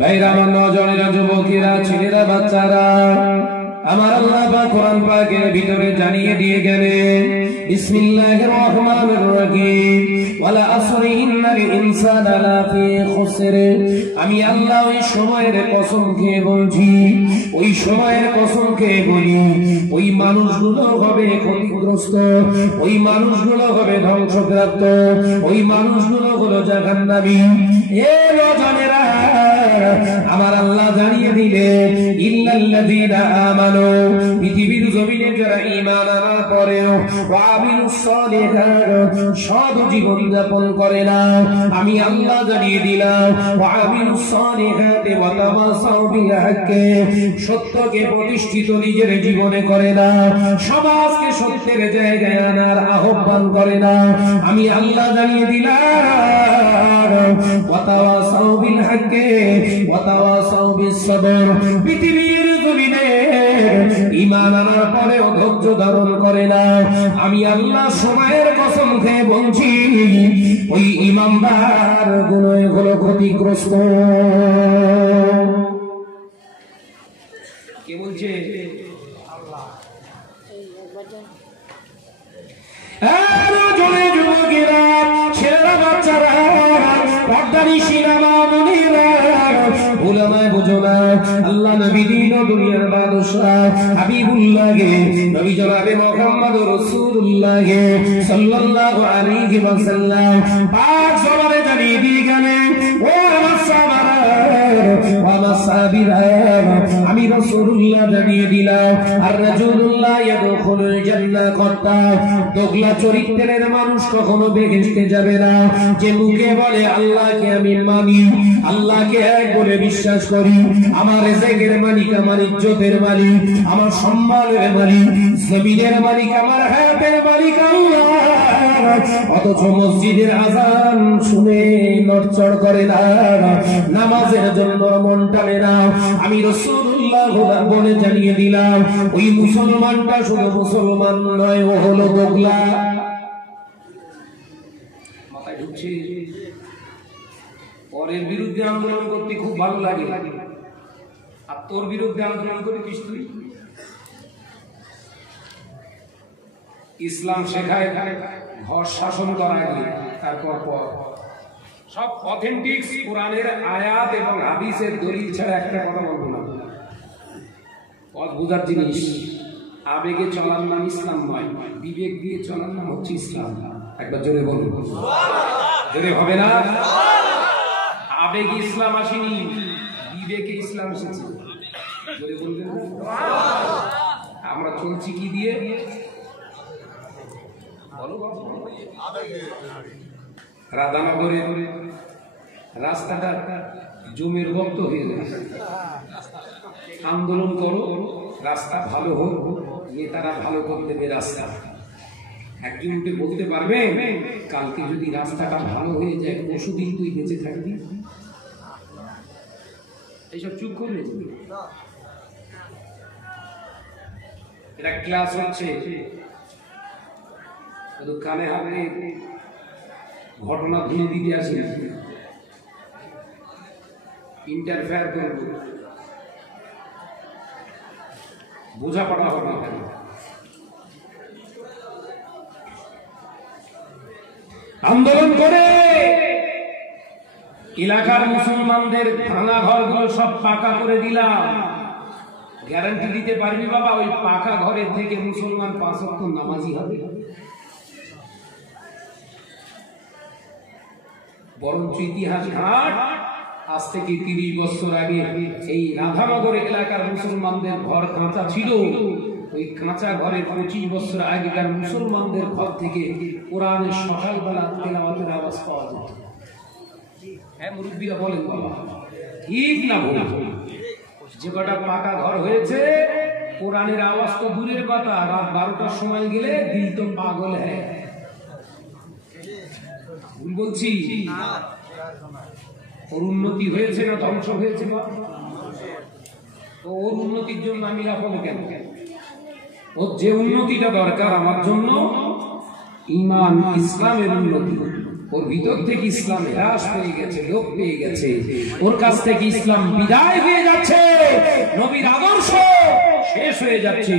ভাইরা, আমার নজরেরা, যুবকেরা, ছেলেরা, বাচ্চারা, আমার আল্লাহ পাক কোরআন পাকের ভিতরে জানিয়ে দিয়ে গেলেন, বিসমিল্লাহির রহমানির রহিম, ওয়ালা আসরি ইন্নাল ইনসানা লাফি খুসর। আমি আল্লাহ ওই সময়ের কসম খেয়ে বলছি, ওই সময়ের কসম খেয়ে বলি, ওই মানুষগুলো হবে ক্ষতিগ্রস্ত, ওই মানুষগুলো হবে ধ্বংসপ্রাপ্ত, ওই মানুষগুলো হলো জাহান্নামী। এ নজরেরা, আমার আল্লাহ জানিয়ে দিলেন, ইল্লাল্লাযীনা আমানু, পৃথিবীর জমিনে যারা ঈমান আনার পরেও ওয়া আমিলুস সালিহাত, সৎ জীবন যাপন করে না, আমি আল্লাহ জানিয়ে দিলাম, ওয়া আমিলুস সালিহাত ওয়া তাওয়াসাউ বিল হক, সত্যকে প্রতিষ্ঠিত নিজের জীবনে করে না, সমাজকে সত্যের জায়গায় আনার আহ্বান করে না, আমি আল্লাহ জানিয়ে দিলাম, ওয়া তাওয়াসাউ বিল হক ওয়া তাওয়াসাউ বিস সবর। পৃথিবীর জমিনে ঈমান আনার পরেও ধৈর্য ধারণ করে না, আমি আল্লাহ সময়ের কসম খেয়ে বলছি, ওই ঈমানদার গুলো হলো ক্ষতিগ্রস্ত। কে বলছে? আল্লাহ। জনে যুবকেরা, ছেলেরা, বাচ্চারা, পর্দানিশীরা, মা-বোনেরা, উলামায়ে বুজুর্গরা, আল্লাহ নবী দিন ও দুনিয়ার বাদশাহ হাবিবুল্লাহ নবী জনাবে মুহাম্মদুর রাসূলুল্লাহ সাল্লাল্লাহু আলাইহি ওয়াসাল্লাম পাক জবানে জানিয়ে দিয়ে গেলেন, ও আমার সাহাবারা, ও আমার সাহাবীরা, আমি রাসূলুল্লাহ জানিয়ে দিলাম, আর রাজুলুল্লাহ ইয়াদখুলুল জান্নাহ কত্তা, দোগলা চরিত্রের মানুষ কখনো বেহেশতে যাবে না, যে মুখে বলে আল্লাহকে আমি মানি, আল্লাহকে এক বলে বিশ্বাস করি, আমার রিজিকের মালিক, আমার ইজ্জতের মালিক, আমার সম্মানের মালিক, জমিনের মালিক, আমার হায়াতের মালিক আল্লাহ, অথচ মসজিদের আযান শুনে নড়চড় করে না, নামাজের জন্য মন টানে না, আমি রাসূলুল্লাহ বলে জানিয়ে দিলাম, ওই মুসলমানটা শুধু মুসলমান নয়, ও হলো দোগলা। মাথায় ঢুকছে? পরের বিরুদ্ধে আন্দোলন করতে খুব ভালো লাগে, আর তোর বিরুদ্ধে আন্দোলন করে কিস তুই? ইসলাম শেখায় ঘর শাসন করা আগে, তারপর পর সব অথেন্টিক কোরআনের আয়াত এবং হাদিসের দলিল ছাড়া একটা কথা বলবো না। পথ বোঝার জিনিস। আবেগে চলার নাম ইসলাম নয়, বিবেক দিয়ে চলার নাম হচ্ছে ইসলাম। একবার জোরে বলুন, জোরে হবে না? আবেগে ইসলাম আসেনি, বিবেকে ইসলাম এসেছে। জোরে বলবেন? আমরা চলছি কি দিয়ে? রাধানগরের রাস্তাটা জমির ভক্ত হয়ে গেছে, আন্দোলন করো, রাস্তা ভালো হোক, নেতারা ভালো করতে দেবে রাস্তা। একজন উঠে বলতে পারবে, কালকে যদি রাস্তাটা ভালো হয়ে যায়, পরশুদিন তুই বেঁচে থাকবি? এইসব চুপ করবে। এটা ক্লাস হচ্ছে, কানে হাতে ঘটনা ধুয়ে দিতে আসি, ইন্টারফেয়ার করব, বোঝাপড়া হবে না। আন্দোলন করে এলাকার মুসলমানদের ভাঙা ঘরগুলো সব পাকা করে দিলাম। গ্যারান্টি দিতে পারবি বাবা, ওই পাকা ঘরের থেকে মুসলমান 5 ওয়াক্ত নামাজি হবে? বরঞ্চ ইতিহাস ঘাট, আজ থেকে 30 বছর আগে এই রাধানগর এলাকার মুসলমানদের ঘর কাঁচা ছিল, ওই কাঁচা ঘরের 25 বছর আগেকার মুসলমানদের ঘর থেকে কোরআনের সকালবেলা তেলাওয়াতের আওয়াজ পাওয়া যেত। হ্যাঁ, মুরব্বীরা বলেন বাবা, ঠিক না ভুল? যে কটা পাকা ঘর হয়েছে, কোরআনের আওয়াজ তো দূরের কথা, রাত 12টার সময় গেলে দিল তো পাগল হ্যাঁ। ভুল বলছি? ওর উন্নতি হয়েছে না ধ্বংস হয়েছে? ওর উন্নতির জন্য আমি রাখবো কেন? ওর যে উন্নতিটা দরকার আমার জন্য, ঈমান ইসলামের উন্নতি, ওর ভিতর থেকে ইসলাম হ্রাস পেয়ে গেছে, লোপ পেয়ে গেছে, ওর কাছ থেকে ইসলাম বিদায় হয়ে যাচ্ছে, নবীর আদর্শ শেষ হয়ে যাচ্ছে।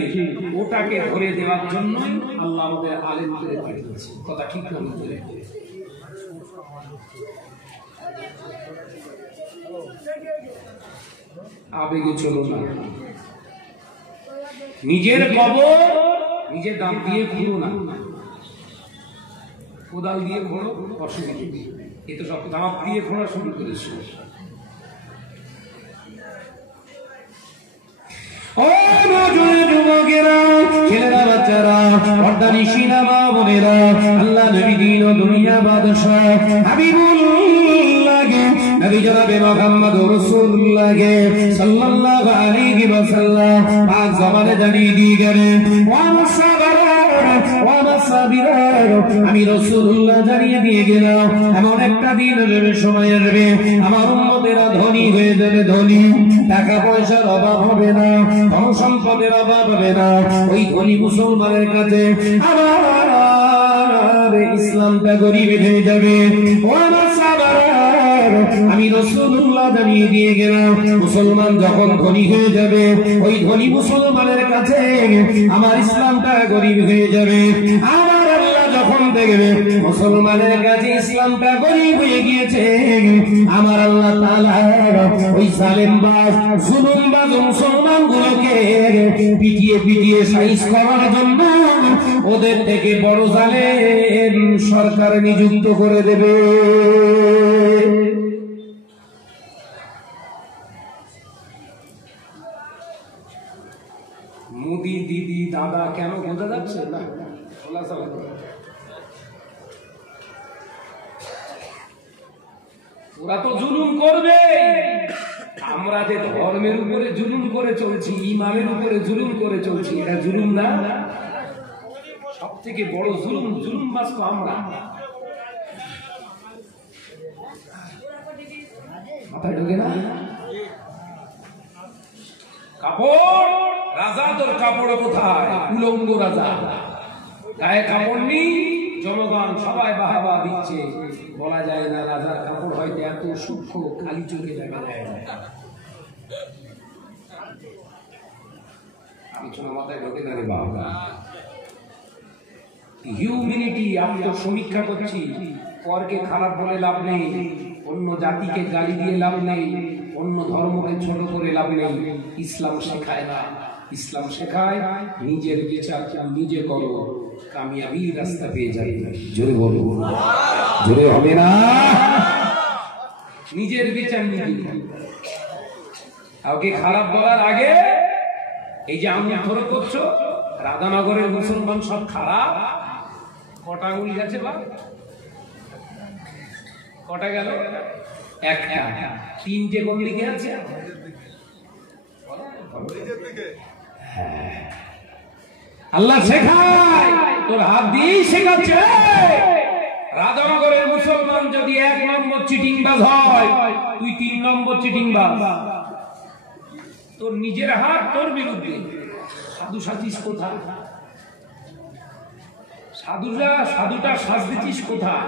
ওটাকে ধরে দেওয়ার জন্য আল্লাহ আমাদের আলেমদের পাঠিয়েছে। কথা ঠিক করে আবেগে চলো না, নিজের কবর নিজে দাঁত দিয়ে খুঁড়ো না, কোদাল দিয়ে খোঁড়ো, অসুবিধা। এ তো সব দাঁত দিয়ে খোঁড়া শুরু করেছে। ও যুবকেরা, ছেলেরা, বাচ্চারা, পর্দানিশী মা বোনেরা, আল্লাহ নবী দিন ও দুনিয়া বাদশাহ হাবিবুল্লাহ নবী জনাবে মুহাম্মদ রাসূলুল্লাহ সাল্লাল্লাহু আলাইহি ওয়াসাল্লাম পাক জবানে জানিয়ে দিয়ে গেলেন, আমি রাসূলুল্লাহ জানিয়ে দিয়ে গেলাম এমন একটা দিন আসবে, সময় আসবে, আমার উম্মতেরা ধনী হয়ে যাবে, ধনী, টাকা পয়সার অভাব হবে না, ধন সম্পদের অভাব হবে না। ওই ধনী মুসলমানের কাছে আমার ইসলামটা গরিব হয়ে যাবে। আমি রাসূলুল্লাহ জানিয়ে দিয়ে গেলাম, মুসলমান যখন ধনী হয়ে যাবে, ওই ধনী মুসলমানের কাছে আমার ইসলামটা গরিব হয়ে যাবে। আমার আল্লাহ যখন দেখবে মুসলমানের কাছে ইসলামটা গরিব হয়ে গিয়েছে, আমার আল্লাহ তাআলা ওই জালেমবাজ জুলুমবাজ মুসলমানগুলোকে পিটিয়ে পিটিয়ে সাইজ করার জন্য ওদের থেকে বড় জালেম সরকার নিযুক্ত করে দেবে। মোদি, দিদি, দাদা কেন বোঝা যাচ্ছে না? ওরা তো জুলুম করবে। আমরা যে ধর্মের উপরে জুলুম করে চলছি, ইমামের উপরে জুলুম করে চলছি, এটা জুলুম না? সব থেকে বড় জুলুম, জুলুমবাজ তো আমরা। মাথায় ঢোকে না? কাপড়, রাজা তোর কাপড় কোথায়? উলঙ্গ রাজা, গায়ে কাপড় নেই, জনগণ সবাই বাহাবা দিচ্ছে। বলা যায় না রাজার কাপড় হয়তো এত সূক্ষ্ম, খালি চোখে দেখা যায় না। আলোচনা মাথায় ঢোকে না রে বাবা। হিউম্যানিটি, আমি তো সমীক্ষা করছি, পরকে খারাপ বলে লাভ নেই, অন্য জাতিকে গালি দিয়ে লাভ নেই, অন্য ধর্মকে ছোট করে লাভ নেই। ইসলাম শেখায় না, ইসলাম শেখায় নিজের বিচার নিজে করো, কামিয়াবির রাস্তা পেয়ে যাবে। জোরে বলো, জোরে হবে না? নিজের বিচার নিজে। কাউকে খারাপ বলার আগে এই যে আমি ধরে করছো, রাধানগরের মুসলমান সব খারাপ, কটা আঙুল গেছে বা কটা গেল? একটা। তিনটে কোন দিকে আছে? আল্লাহ শেখায়, তোর হাত দিয়েই শেখাচ্ছে। রাধানগরের মুসলমান যদি 1 নম্বর চিটিংবাজ হয়, তুই 3 নম্বর চিটিংবাজ। তোর নিজের হাত তোর বিরুদ্ধে। সাধু সাজিস কোথায়? সাধুটা সাজ দিচ্ছিস কোথায়?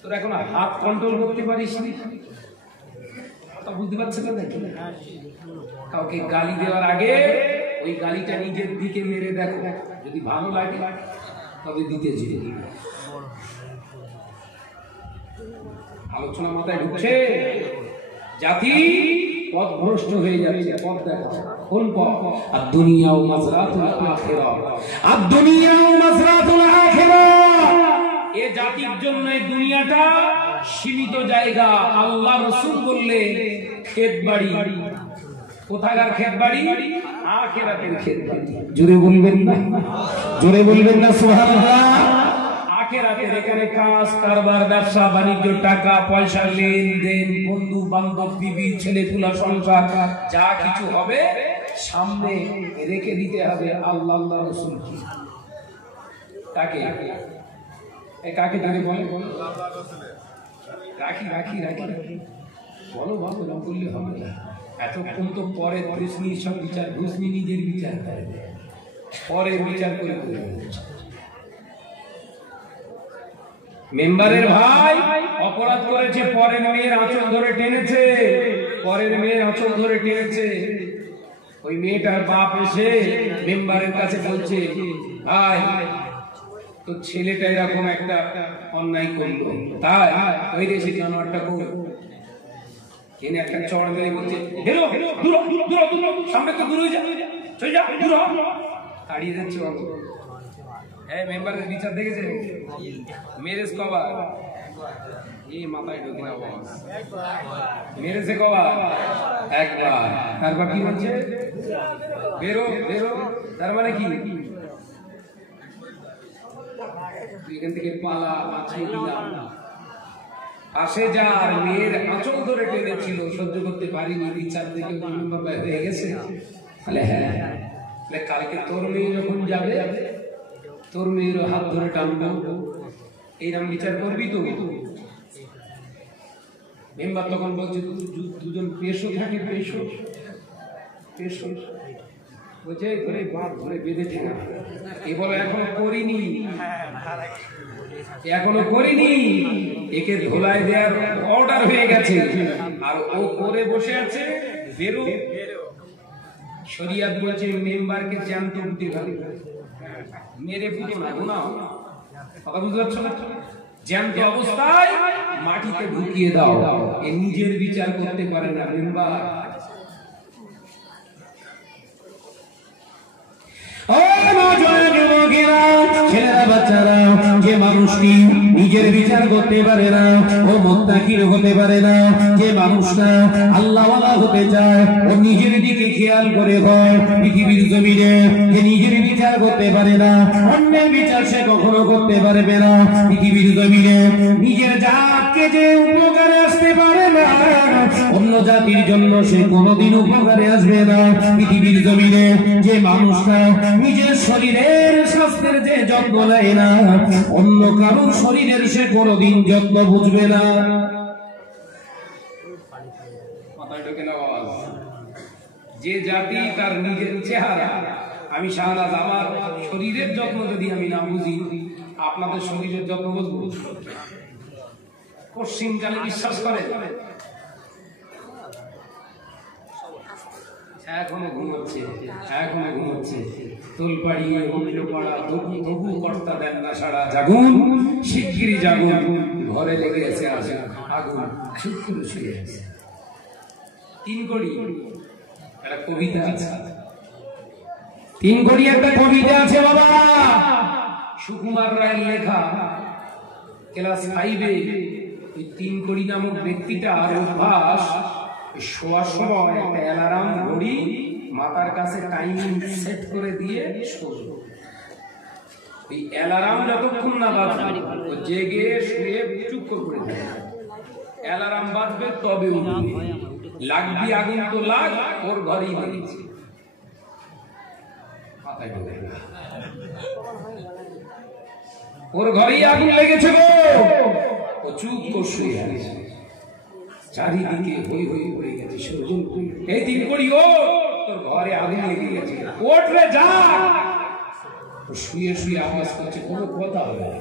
তোর এখন হাত কন্ট্রোল করতে পারিস নি। বুঝতে পারছেন না? নাকি কাউকে গালি দেওয়ার আগে ওই গালিটা নিজের দিকে মেরে দেখো, যদি ভালো লাগে তবে দিতে যেতে। আলোচনা মাথায় ঢুকছে? জাতি পথভ্রষ্ট হয়ে যাচ্ছে। পথ দেখা কোন পথ? আদ-দুনিয়া ওয়া মাযরাতুল আখিরাহ, আদ-দুনিয়া ওয়া মাযরাতুল আখিরাহ। এই জাতির জন্য এই দুনিয়াটা সীমিত জায়গা। আল্লাহ রাসূল বললেন ক্ষেত বাড়ি। কোথাকার ক্ষেত বাড়ি? আখিরাতের ক্ষেত বাড়ি। জোরে বলবেন না, জোরে বলবেন না সুবহানাল্লাহ। আখিরাতের এখানে কাজ কারবার, ব্যবসা বাণিজ্য, টাকা পয়সা, লেনদেন, বন্ধু বান্ধব, বিবি ছেলে পুলা, সংসার যা কিছু হবে সামনে রেখে দিতে হবে আল্লাহ আল্লাহ রাসূল কি। কাকে কাকে ধরে বলে? রাখি রাখি রাখি বলো, বলো না বললে হবে না। এতক্ষণ তো পরে ঘুষনি সব বিচার, ঘুষনি নিজের বিচার করে, পরে বিচার করে মেম্বারের ভাই অপরাধ করেছে, পরের মেয়ের আঁচল ধরে টেনেছে, পরের মেয়ের আঁচল ধরে টেনেছে। ওই মেয়েটার বাপ এসে মেম্বারের কাছে বলছে, ভাই তো ছেলেটা এরকম একটা অন্যায় করলো, তাই ওই দেশে জানোয়ারটা করলো, এনে একটা চড় মেরে বলছে, হেরো দূর দূর দূর, সামনে তো দূর হয়ে যা, চলে যা, দূর হ, তাড়িয়ে যাচ্ছে। হ্যাঁ, মেম্বারের বিচার দেখেছে, মেরেজ কবার এই মাথায় ঢোকে না, মেরেছে কবার একবার, তারপর কি হচ্ছে বেরো বেরো, তার মানে কি এখান থেকে পালা, বাঁচিয়ে দিলাম। আসে যার মেয়ের আঁচল ধরে টেনেছিল, সহ্য করতে পারিনি, বিচার থেকে হয়ে গেছে। হ্যাঁ, কালকে তোর মেয়ে যখন যাবে, তোর মেয়ের হাত ধরে টানবো, এইরকম বিচার করবি তো। মেম্বার তখন বলছে, দুজন পেশো থাকে, পেশো পেশো বলছে ধরে বাপ ধরে বেঁধেছে না, এ বলো এখনো করিনি, এখনো করিনি, একে ধোলায় দেওয়ার অর্ডার হয়ে গেছে, আর ও করে বসে আছে, বেরো। শরিয়াত বলছে মেম্বারকে জ্যান্ত উঠতে হবে, মেরে ফুটো না, গুনাহ। কথা বুঝতে পারছো না? জ্যান্ত অবস্থায় মাটিতে ঢুকিয়ে দাও, এ নিজের বিচার করতে পারে না মেম্বার। ছেলেরা বাচ্চারা, যে মানুষটি নিজের বিচার করতে পারে না, ও মুত্তাকি হতে পারে না, যে মানুষটা আল্লাহওয়ালা হতে চায়, ও নিজের দিকে খেয়াল করে হয়। পৃথিবীর জমিনে যে নিজের বিচার করতে পারে না, অন্যের বিচার সে কখনো করতে পারবে না। পৃথিবীর জমিনে নিজের জাতকে যে উপকারে আসতে পারে না, অন্য জাতির জন্য সে কোনোদিন উপকারে আসবে না। পৃথিবীর জমিনে যে মানুষটা নিজের শরীরের স্বাস্থ্যের যে যত্ন নেয় না, অন্য কারণ শরীরের সে কোনোদিন যত্ন বুঝবে না। যে জাতি তার নিজের চেহারা, আমি শাহনাজ আমার শরীরের যত্ন যদি আমি না বুঝি, আপনাদের শরীরের যত্ন বুঝবো? পশ্চিমকালে বিশ্বাস করে, এখনো ঘুমোচ্ছে, এখনো ঘুমোচ্ছে, তোল পাড়িয়ে উল্টো পাড়া, তবু কর্তা দেন না সারা, জাগুন শিগগিরই জাগুন, ঘরে লেগে আছে আগুন, চুপ করে শুয়ে আছে। তিন কড়ি একটা কবিতা আছে, তিন কড়ি একটা কবিতা আছে বাবা, সুকুমার রায়ের লেখা, ক্লাস 5-এ। ওই তিন কড়ি নামক ব্যক্তিটার অভ্যাস, শোয়ার সময় একটা অ্যালার্ম ঘড়ি মাথার কাছে টাইমিং সেট করে দিয়ে শোবে। এই অ্যালার্ম যতক্ষণ না বাজবে, জেগে শুয়ে চুপ করে থাকে, অ্যালার্ম বাজবে তবে উঠবে, লাগবি আগুন তো লাগ, ওর ঘরেই লেগেছে, ওর ঘরেই আগুন লেগেছে গো, ও চুপ করে শুয়ে আছে। চারিদিকে হই হই পড়ে গেছে, এই তিন কড়ি ও তোর ঘরে আগুন লেগে গেছে, ওঠ রে যা। শুয়ে শুয়ে আওয়াজ করছে, কোনো কথা হবে না,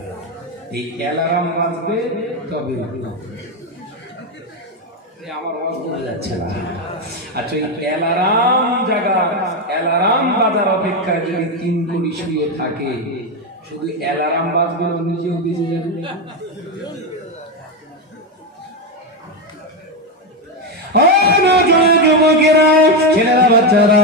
এই অ্যালার্ম বাজবে তবে আমার আওয়াজ বোঝা যাচ্ছে না। আচ্ছা, এই অ্যালার্ম জাগা, অ্যালার্ম বাজার অপেক্ষায় যদি তিন কড়ি শুয়ে থাকে, শুধু অ্যালার্ম বাজবে না, নিজেও বেঁচে যাবে। ছেলেরা বাচ্চারা,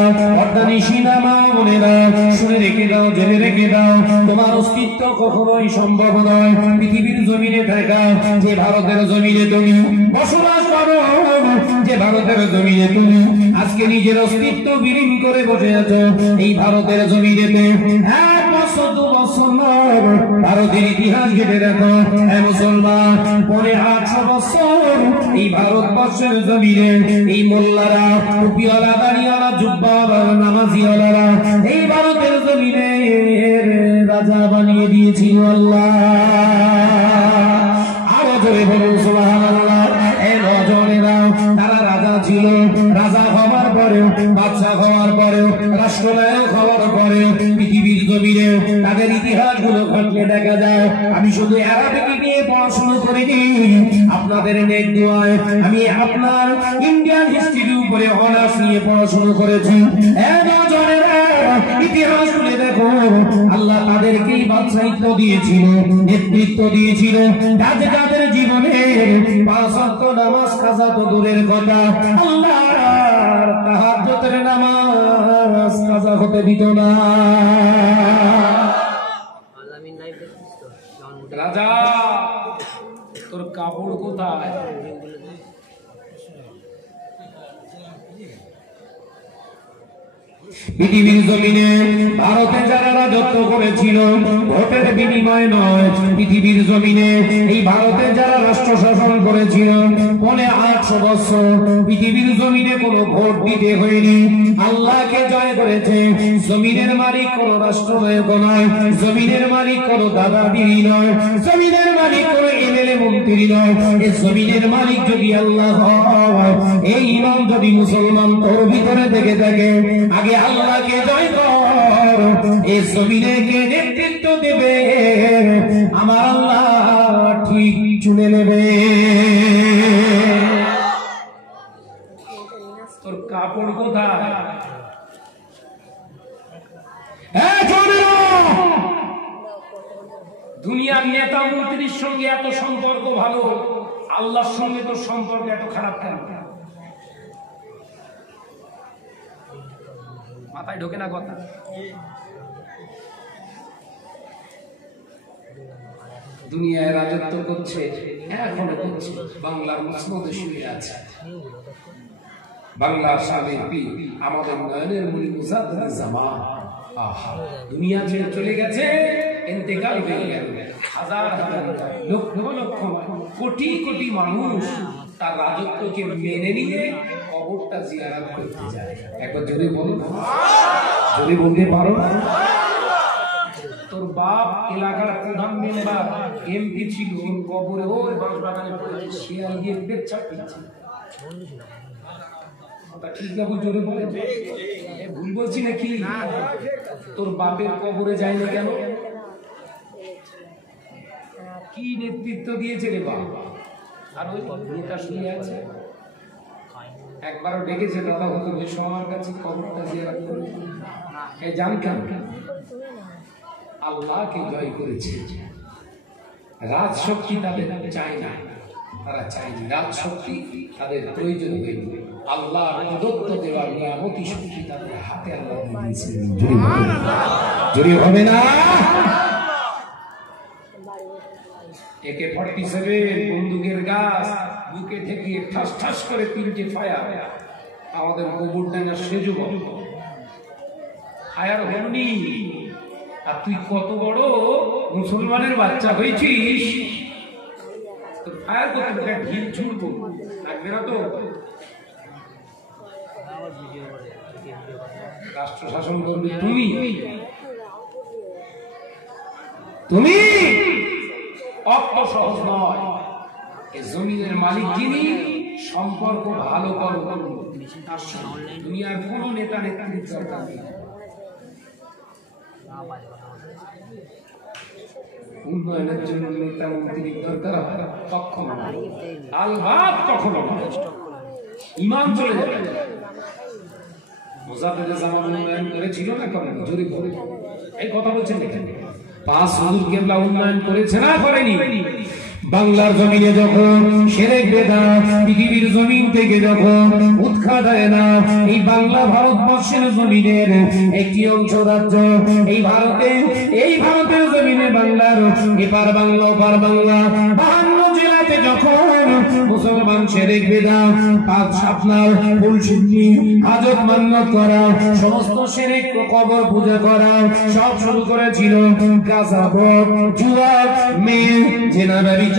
শুনে রেখে দাও, জেনে রেখে দাও, তোমার অস্তিত্ব কখনোই সম্ভব নয় পৃথিবীর জমিনে থাকা। যে ভারতের জমিনে তুমি বসবাস করো, যে ভারতের জমিনে তুমি আজকে নিজের অস্তিত্ব বিলীন করে বসে আছো, এই ভারতের জমিনেতে 1 বছর 2 বছর নয়, ভারতের ইতিহাস ঘেটে দেখো, মুসলমান 800 বছর এই ভারতবর্ষের জমিনে এই মোল্লারা, টুপিওয়ালা, দাড়িওয়ালা, জুব্বাওয়ালা, নামাজিওয়ালারা এই ভারতের জমিনে রাজা বানিয়ে দিয়েছিল আল্লাহ। আরো জোরে বলুন সুবহানাল্লাহ। এই নজনেরা তারা রাজা ছিল, রাজা হওয়ার পরেও, বাদশা হওয়ার পরেও, রাষ্ট্রনায়ক হওয়ার পরেও পৃথিবীর জমিনে তাদের ইতিহাস গুলো ঘটলে দেখা যায়। আমি শুধু আরবকে নিয়ে নিয়ে পড়াশোনা করিনি, আপনাদের নেক দোয়ায় আমি আপনার ইন্ডিয়ান হিস্ট্রির উপরে অনার্স নিয়ে পড়াশোনা করেছি। ইতিহাস খুলে দেখো, আল্লাহ তাদেরকেই বাদশাহিত্ব দিয়েছিল, নেতৃত্ব দিয়েছিল। যাদের জীবনে 5 ওয়াক্ত নামাজ কাজা তো দূরের কথা, আল্লাহর তাহাজ্জুদের নামাজ কাজা হতে দিত না। রাজা তোর কাপড় কোথায়? পৃথিবীর জমিনে ভারতে যারা রাজত্ব করেছিল ভোটের বিনিময়ে নয়, পৃথিবীর জমিনে এই ভারতে যারা রাষ্ট্র শাসন করেছিল 800 বছর পৃথিবীর জমিনে কোনো ভোট দিতে হয়নি, আল্লাহকে জয় করেছে। জমিনের মালিক কোন রাষ্ট্রনায়ক নয়, জমিনের মালিক কোন দাদাগিরি নয়, জমিনের মালিক কোন এমএলএ মন্ত্রী নয়। এই জমিনের মালিক যদি আল্লাহ হয়, এই ইমাম যদি মুসলমান তোর ভিতরে থেকে থাকে, আগে আল্লাহকে জয় কর, এই জমিনে কে নেতৃত্ব দেবে আমার আল্লাহ ঠিক চুনে নেবে। তোর কাপড় কোথায়? দুনিয়ার নেতা মন্ত্রীর সঙ্গে এত সম্পর্ক ভালো, আল্লাহর সঙ্গে তোর সম্পর্ক এত খারাপ কেন? মাথায় ঢোকে না কথা? দুনিয়ায় রাজত্ব করছে, এখনো করছে, বাংলার মসনদে শুয়ে আছে। বাংলার স্বামীর পীর আমাদের নয়নের মনি মুজাদ্দেদ জামান দুনিয়া ছেড়ে চলে গেছে, ইন্তেকাল হয়ে গেল। হাজার হাজার লক্ষ লক্ষ কোটি কোটি মানুষ তার রাজত্বকে মেনে নিয়ে কবরটা জিয়ারত করতে যায়। একবার জোরে বলো, জোরে বলতে পারো? তোর বাপ এলাকার প্রধান মেম্বার এমপি ছিল, কবরে ওই বাঁশবাগানে পড়েছে, শিয়াল গিয়ে পেচ্ছাপ পেয়েছে। ঠিক না? জোরে বলে, ভুল বলছি নাকি? তোর বাপের কবরে যায় না কেন? কি নেতৃত্ব দিয়েছে রে বাপ? আর ওই নেতা শুয়ে আছে, একবারও ডেকেছে দাদা হুজুর এসো আমার কাছে কবরটা জিয়ারত করে। এই জান কেন? আল্লাহকে জয় করেছে। রাজশক্তি তাদের চাই না, তারা চায়নি, রাজশক্তি তাদের প্রয়োজন হয়নি। আল্লাহ প্রদত্ত দেওয়ার নিয়ামতি শক্তি তাদের হাতে আল্লাহ দিয়েছিলেন। জোরে হবে না? AK-47 বন্দুকের গাছ বুকে থেকে ঠাস ঠাস করে 3টে ফায়ার। আমাদের কবরডাঙ্গা সে যুবক ফায়ার হয়নি। আর তুই কত বড় মুসলমানের বাচ্চা হয়েছিস, ফায়ার করতে ঢিল ছুড়বো লাগবে না তো? রাষ্ট্র শাসন করবে তুমি, তুমি অত সহজ নয়। এই জমিনের মালিক যিনি, সম্পর্ক ভালো করো তার সঙ্গে। দুনিয়ার কোন নেতা নেত্রীর দরকার নেই। উন্নয়নের জন্য নেতা মন্ত্রীর দরকার কখনো না, আলবাত কখনো না। ইমান চলে যাবে। মুজাদ্দেদ জামান উন্নয়ন করেছিল না করেন? জোরে বলে এই কথা বলছেন দেখেন। 5 হুজুর কেবলা উন্নয়ন করেছে না করেনি? বাংলার জমিনে যখন শিরক বেদাত পৃথিবীর জমিন থেকে যখন উৎখাত হয় না, এই বাংলা ভারতবর্ষের জমিনের একটি অংশ রাজ্য, এই ভারতের জমিনে বাংলার এপার বাংলা ওপার বাংলা 52 জেলাতে যখন মুসলমান শিরক বেদাত পাক আপনার ফুলসুন্নি হাজত মান্নত করা, সমস্ত শিরক কবর পূজা করা সব শুরু করেছিল। গাজাবত, জুয়া, মেয়ে, জেনা, ব্যভিচার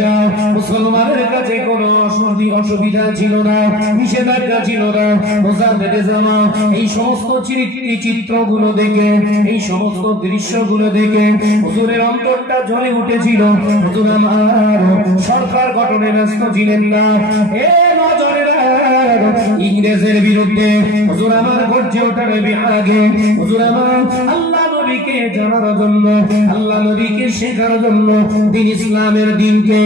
মুসলমানের কাছে কোনো অসুবিধা ছিল না, নিষেধাজ্ঞা ছিল না। মুজাদ্দেদ জামান এই সমস্ত চিত্রগুলো দেখে, এই সমস্ত দৃশ্যগুলো দেখে হুজুরের অন্তরটা জ্বলে উঠেছিল। হুজুর আমার সরকার গঠনে ব্যস্ত ছিলেন না। ইংরেজের বিরুদ্ধে হুজুর আমার গর্জে ওঠার আগে হুজুর আমার আল্লাহ নবীকে নবীকে জানার জন্য, আল্লাহ নবীকে শেখার জন্য, দিন ইসলামের দিনকে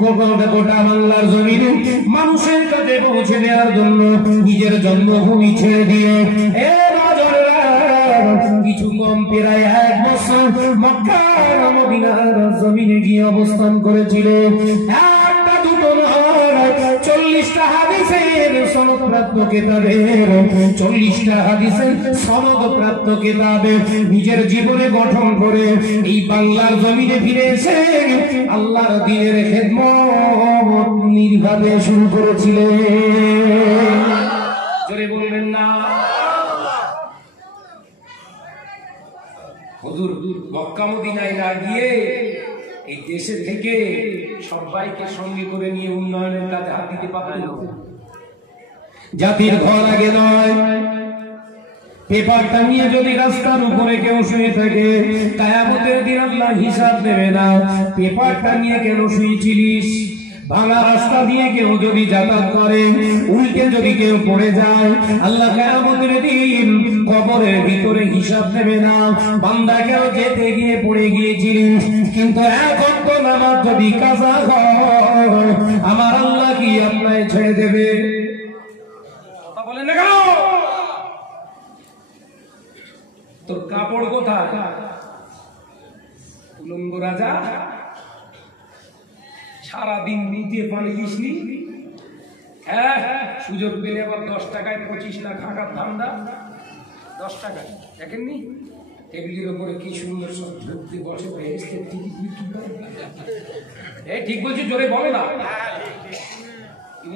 গোটা বাংলার জমিনে মানুষের কাছে পৌঁছে দেওয়ার জন্য নিজের জন্মভূমি ছেড়ে দিয়ে কিছু কম প্রায় 1 বছর মক্কা মদিনার জমিনে গিয়ে অবস্থান করেছিলেন। একটা দুটো নয়, 40টা হাদিসের সনদপ্রাপ্ত কিতাবের 40টা হাদিসের সনদপ্রাপ্ত কিতাবে নিজের জীবনে গঠন করে এই বাংলার জমিনে ফিরে এসে আল্লাহর দ্বীনের খেদমত নির্ঘাতে শুরু করেছিলেন। জোরে বলবেন না? হুজুর মক্কা মদিনায় না গিয়ে এই দেশে থেকে সবাইকে সঙ্গে করে নিয়ে উন্নয়নের কাজে হাত দিতে পারতেন। জাতির ঘর আগে নয়, পেপার টাঙিয়ে যদি রাস্তার উপরে কেউ শুয়ে থাকে কিয়ামতের দিন আল্লাহ হিসাব দেবে না। পেপার টাঙিয়ে কেন শুয়েছিলিস? ভাঙা রাস্তা দিয়ে কেউ যদি যাতায়াত করে, উল্টে যদি কেউ পড়ে যায়, আল্লাহ কিয়ামতের দিন কবরের ভিতরে হিসাব দেবে না। বান্দা কেন যেতে গিয়ে পড়ে গিয়েছিলিস, কিন্তু এখন তো নামাজ যদি কাজা হয় আমার আল্লাহ কি আপনাকে ছেড়ে দেবে? কথা বলেন না কেন? তোর কাপড় কোথায়? উলঙ্গ রাজা সারাদিন নিতে পানি দিসনি, হ্যাঁ সুযোগ পেলে আবার 10 টাকায় 25 লাখ টাকার ধান্দা। 10 টাকা দেখেননি? টেবিলের উপরে কি সুন্দর সব ঢুকতে বসে বেহেশতের টিকিট বিক্রি করে। এই ঠিক বলছি, জোরে বলো না।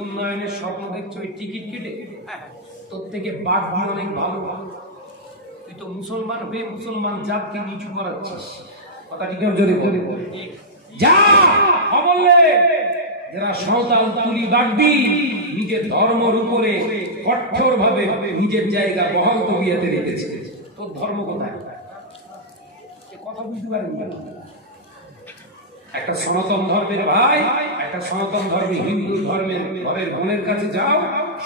উন্নয়নের স্বপ্ন দেখছো ওই টিকিট কেটে? তোর থেকে বাঘ অনেক ভালো। তুই তো মুসলমান হয়ে মুসলমান জাতকে নিচু করাচ্ছিস। কথা ঠিক জোরে বলে যা বললে যারা সন্তান তুলি বাগদি নিজের ধর্মের উপরে কঠোর ভাবে নিজের জায়গা বহাল তবিয়াতে রেখেছে। তোর ধর্ম কোথায়? কথা বুঝতে পারেন না। একটা সনাতন ধর্মের ভাই, একটা সনাতন ধর্মী হিন্দু ধর্মের ঘরের বোনের কাছে যাও,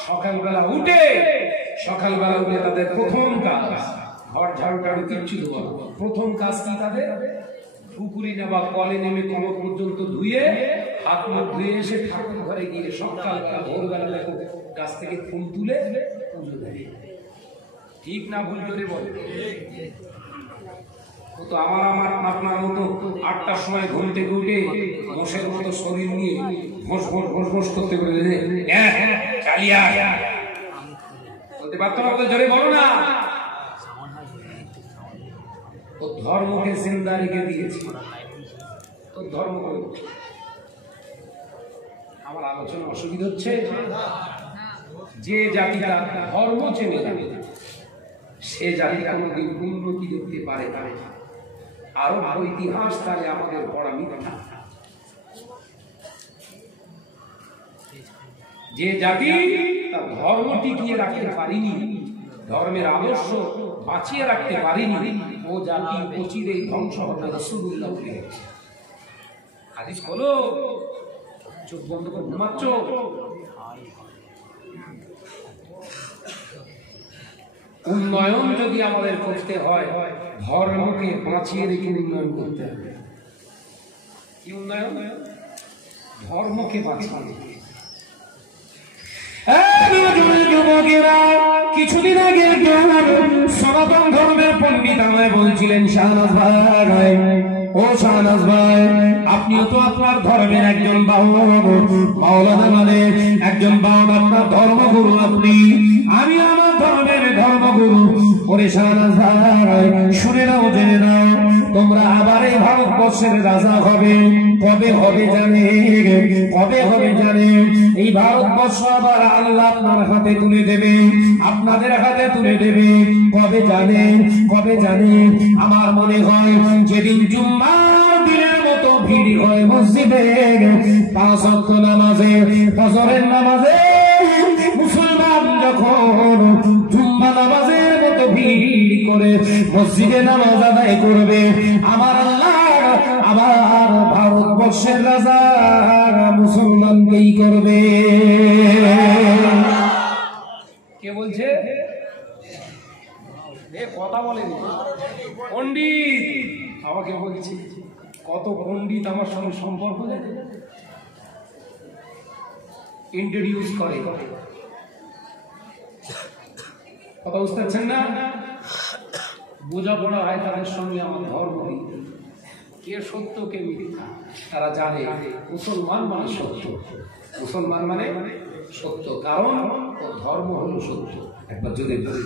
সকালবেলা উঠে তাদের প্রথম কাজ ঘর ঝাড়ু টাড়ু কিচ্ছু দেওয়া। প্রথম কাজ কি তাদের? পুকুরি নেওয়া, কলে নেমে কোমর পর্যন্ত ধুয়ে হাত মুখ ধুয়ে এসে ঠাকুর ঘরে গিয়ে সকালবেলা ভোরবেলা দেখো গাছ থেকে ফুল তুলে পুজো দেয়। ঠিক না ভুল করে বলে? তো আমার আপনার মতো 8টার সময় ঘুম থেকে উঠে মোষের মতো শরীর নিয়ে ঘোষ ঘোষ ঘোষ ঘোষ করতে বলে চালিয়া বলতে পারতো না? জোরে বলো না। ও ধর্মকে জিন্দা রেখে দিয়েছে। তো ধর্ম করে আমার আলোচনা অসুবিধা হচ্ছে? যে জাতিটা ধর্ম চেনে যাবে সে জাতিটা কোনদিন উন্নতি দেখতে পারে না। আরব ইতিহাস তাহলে আমাদের পড়া মিথ্যা। যে জাতি তার ধর্ম টিকিয়ে রাখতে পারিনি, ধর্মের আদর্শ বাঁচিয়ে রাখতে পারিনি, ও জাতি অচিরে ধ্বংস হবে। রাসূলুল্লাহ বলে গেছে। হাদিস বলো, চোখ বন্ধ করে ঘুমাচ্ছ? উন্নয়ন যদি আমাদের করতে হয় ধর্মকে বাঁচিয়ে রেখে উন্নয়ন করতে হবে। কি উন্নয়ন? ধর্মকে বাঁচিয়ে রেখে। কিছুদিন আগে সনাতন ধর্মের পণ্ডিত আমায় বলছিলেন, শাহনাজ ভাই, ও শাহনাজ ভাই, আপনিও তো আপনার ধর্মের একজন মাওলানা, মানে একজন বাউল, আপনার ধর্মগুরু আপনি। আমি আমার ধর্মের ধর্মগুরু। ওরে শাহনাজ ভাই, শুনে নাও, জেনে নাও, তোমরা আবার এই ভারতবর্ষের রাজা হবে। কবে হবে জানে? কবে হবে জানে? এই ভারতবর্ষ আবার আল্লাহ আপনার হাতে তুলে দেবে, আপনাদের হাতে তুলে দেবে। কবে জানে? কবে জানে? আমার মনে হয় যেদিন জুম্মার দিনের মতো ভিড় হয় মসজিদে, 5 ওয়াক্ত নামাজে, ফজরের নামাজে মুসলমান যখন জুম্মা নামাজের মতো ভিড় করে মসজিদে নামাজ আদায় করবে, আমার আল্লাহ আবার ভারতবর্ষের রাজা মুসলমানকেই করবে। কে বলছে? কথা বলেনি পণ্ডিত আমাকে বলছি কত পণ্ডিত আমার সঙ্গে সম্পর্ক দেখে ইন্ট্রোডিউস করে কথা বুঝতে পারছেন না বোঝাপড়া হয় তাদের সঙ্গে আমার ধর্ম কে সত্য কে মিথ্যা তারা জানে মুসলমান মানে সত্য মুসলমান মানে সত্য কারণ ওর ধর্ম হলো সত্য একবার জোরে জোরে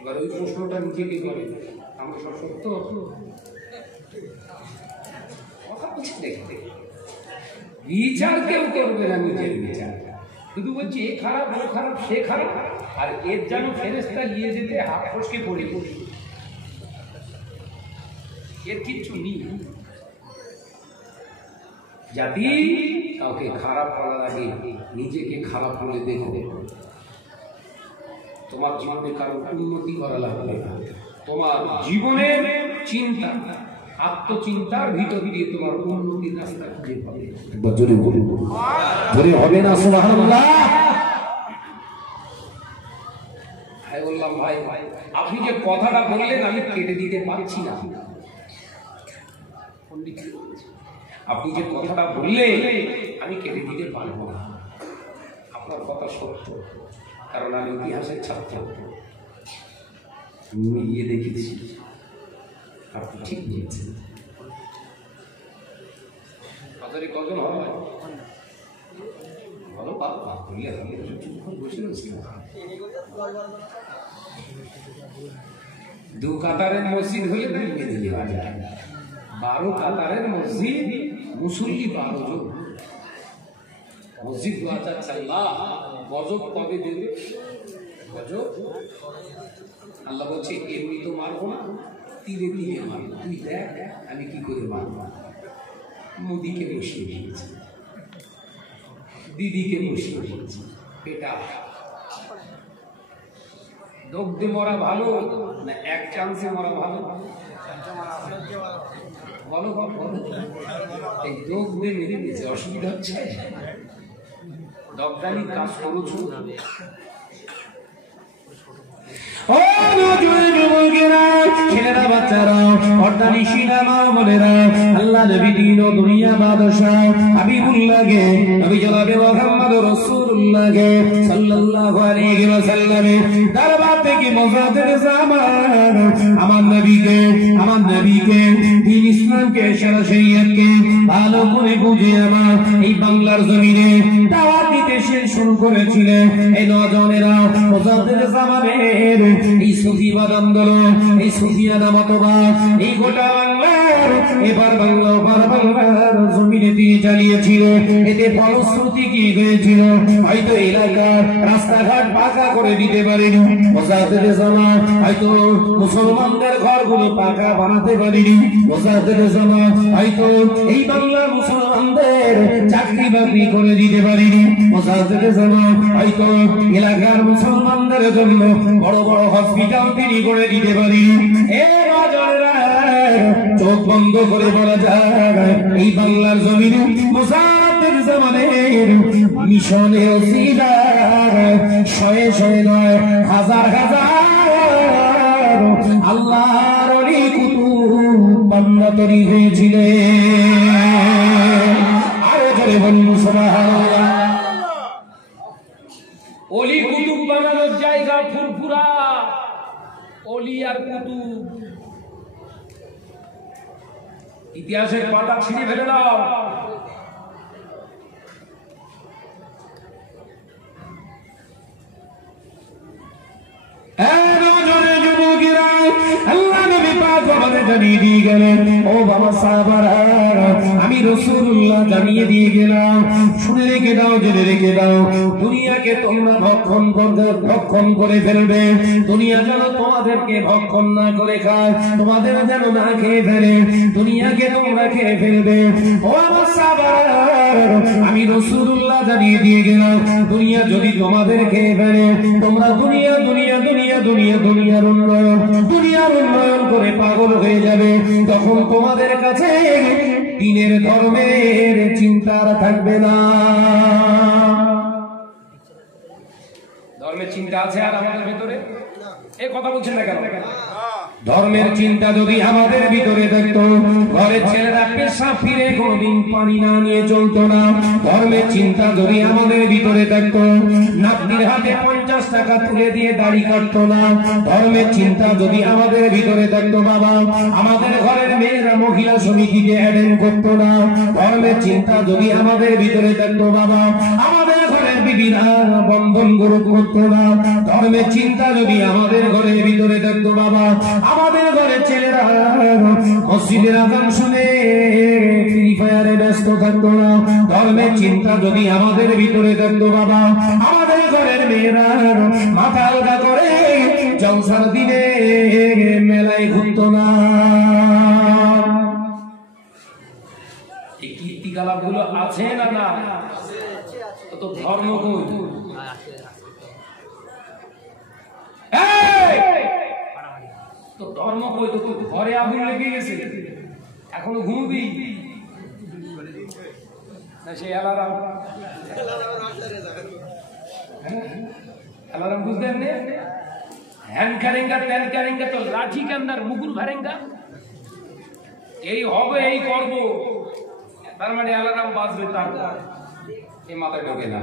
এবার ওই প্রশ্নটা নিজেকে করে আমরা সব সত্য কথা বলছি দেখতে বিচার কেউ করবে না নিজের বিচার শুধু বলছি এ খারাপ ও খারাপ সে খারাপ আর এর যেন ফেরেশতা নিয়ে যেতে হাত ফসকে পড়ে পড়ি এর কিচ্ছু নেই জাতি কাউকে খারাপ বলার আগে নিজেকে খারাপ বলে দেখবে তোমার জীবনে কারো উন্নতি করা লাগবে না তোমার জীবনের চিন্তা আত্মচিন্তার ভিতর দিয়ে তোমার উন্নতির রাস্তা খুঁজে পাবে একবার জোরে বলুন জোরে হবে না সুবহানাল্লাহ ভাই বললাম ভাই আপনি যে কথাটা বললেন আমি কেটে দিতে পারছি না পণ্ডিত আপনি যে কথাটা বললেন আমি কেটে দিতে পারবো না আপনার কথা সত্য কারণ আমি ইতিহাসের ছাত্র মিলিয়ে দেখেছি আপনি ঠিক বলছেন বাজারে কজন হবে ভালো পাবা বললে আমি বসে রয়েছি দু কাতারের মসজিদ হলে মিলিয়ে দেওয়া যায় 12 কাতারের মসজিদ মুসল্লি 12 জন মসজিদ 2004 গজব কবে দেবে গজব আল্লাহ বলছে এমনি তো মারবো না তীরে তীরে মারবো তুই দেখ আমি কি করে মারবো মোদিকে বসিয়ে দিয়েছি দিদিকে বসিয়ে দিয়েছি পেটা দগ্ধে মরা ভালো না এক চান্সে মরা ভালো বলো বাবা এই দগ্ধে মেরে দিয়েছে অসুবিধা হচ্ছে দগ্ধানি কাজ করছো ও নজরে যুবকেরা ছেলেরা বাচ্চারা অর্ধানি সিনেমা বলেরা আল্লাহ নবী দিন ও দুনিয়া বাদশাহ হাবিবুল্লাহকে নবী জনাবে মুহাম্মদ রাসূলুল্লাহকে সাল্লাল্লাহু আলাইহি ওয়াসাল্লাম দরবার থেকে মুজাহিদের জামান আমার নবীকে দ্বীন ইসলামকে সারা শরীয়তকে ভালো করে বুঝে আমার এই বাংলার জমিনে দাওয়াত দিতে শুরু করেছিলেন এই নওজওয়ানেরা মুজাহিদের জামানের এই সুফিবাদ আন্দোলন এই সুফিয়ানা মতবাদ এই গোটা বাংলার এবার বাংলার জমিনে দিয়ে চালিয়েছিল এতে ফলশ্রুতি কি হয়েছিল হয়তো এলাকার রাস্তাঘাট পাকা করে দিতে পারেনি মুজাহিদের জামাত হয়তো মুসলমানদের ঘরগুলো পাকা বানাতে পারেনি মুজাহিদের জামাত হয়তো এই বাংলার মুসলমানদের চাকরি বাকরি করে দিতে পারেনি মুজাহিদের জামাত হয়তো এলাকার মুসলমানদের জন্য বড় বড় হসপিটাল তিনি করে দিতে পারি চোখ বন্ধ করে বলা যায় এই বাংলার জমিনে মুজাহিদের জামানের মিশনে শয়ে শয়ে নয় হাজার হাজার আল্লাহর ওলি কুতুব বান্দা তৈরি হয়েছিলেন আরো জোরে বলুন সুবহানাল্লাহ ওলি কুতুব বানানোর জায়গা ফুরফুরা ওলি আর কুতুব ইতিহাসের পাতা ছিঁড়ে ফেলে দাও জানিয়ে দিয়ে গেলেন ও বাবা সাহাবারা আমি রাসূলুল্লাহ জানিয়ে দিয়ে গেলাম শুনে রেখে দাও জেনে রেখে দাও দুনিয়াকে তোমরা ভক্ষণ করে ফেলবে দুনিয়া যেন তোমাদেরকে ভক্ষণ না করে খায় তোমাদের যেন না খেয়ে ফেলে দুনিয়াকে তোমরা খেয়ে ফেলবে ও আমার সাহাবারা আমি রাসূলুল্লাহ জানিয়ে দিয়ে গেলাম দুনিয়া যদি তোমাদের খেয়ে ফেলে তোমরা দুনিয়ার উন্নয়ন করে পাগল হয়ে যাবে তখন তোমাদের কাছে দ্বীনের ধর্মের চিন্তা থাকবে না ধর্মের চিন্তা আছে আর আমাদের ভিতরে? এই কথা বলছেন না কেন? ধর্মের চিন্তা যদি আমাদের ভিতরে থাকতো, ঘরের ছেলেরা পেশা ফিরে কোনদিন পানি না নিয়ে চলতো না। ধর্মের চিন্তা যদি আমাদের ভিতরে থাকতো, নাতনির হাতে 50 টাকা তুলে দিয়ে দাড়ি কাটতো না। ধর্মের চিন্তা যদি আমাদের ভিতরে থাকতো বাবা, আমাদের ঘরের মেয়েরা মহিলা সমিতিকে অ্যাটেন্ড করতো না। ধর্মের চিন্তা যদি আমাদের ভিতরে থাকতো বাবা, আমাদের ঘরের বিবিরা বন্ধন গ্রহণ করতো না। ধর্মের চিন্তা যদি আমাদের ঘরের ভিতরে থাকতো বাবা, আমাদের ঘরের ছেলেরা মসজিদের আযান শুনে ফ্রি ফায়ারে ব্যস্ত থাকতো না। ধর্মের চিন্তা যদি আমাদের ভিতরে থাকতো বাবা, আমাদের ঘরের মেয়েরা মাথা আলগা করে জলসার দিনে মেলায় ঘুরতো না। এই কীর্তিকলাপ গুলো আছে না? না, তো ধর্ম কই? তো ধর্ম কই? তো ঘরে আগুন লেগে গেছে, এখনো ঘুমবি না? সেই অ্যালার্ম বুঝতেন না? হ্যান করেঙ্গা ত্যান করেঙ্গা তো লাঠি के अंदर মুগুর ভরেঙ্গা। এই হবে, এই করব, তার মানে অ্যালার্ম বাজবে, তারপর এই মাথায় ঢোকে না।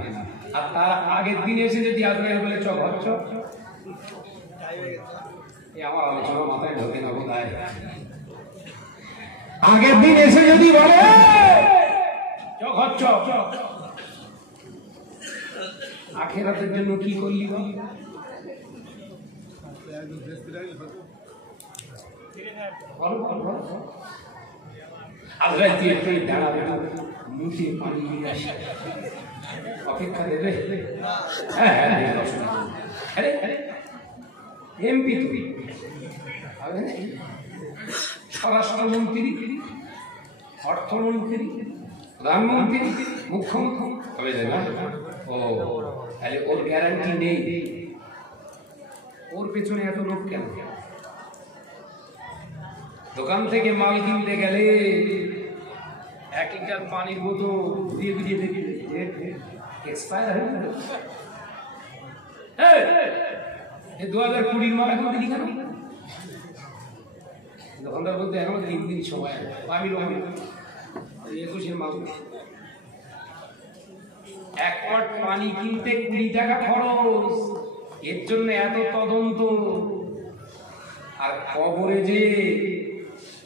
আর তার আগের দিন এসে যদি আজরাইল বলে চক হচ্ছ, আমার আলোচনা মাথায় ঢোকে না বোধ হয়। আগের দিন এসে যদি বলে চক হচ্ছ, আখেরাতের জন্য কি করলি? আজরাইল দিয়ে একটু দাঁড়াবে, মুখে পানি নিয়ে আসে, অপেক্ষা দেবে। হ্যাঁ হ্যাঁ, এমপি তুমি, স্বরাষ্ট্রমন্ত্রী, অর্থমন্ত্রী, প্রধানমন্ত্রী, মুখ্যমন্ত্রী হবে না? ও তাহলে ওর গ্যারান্টি নেই। ওর পেছনে এত লোক কেন? দোকান থেকে মাল কিনতে গেলে 1 লিটার পানির বোতল দিয়ে দিয়ে দেখি এক্সপায়ার হয়ে গেল। 2020 মাল এখন দিলি কেন? দোকানদার বলতে এখন 3 দিন সময়, আমি 21 মাল। 1 পট পানি কিনতে 20 টাকা খরচ, এর জন্য এত তদন্ত। আর কবরে যে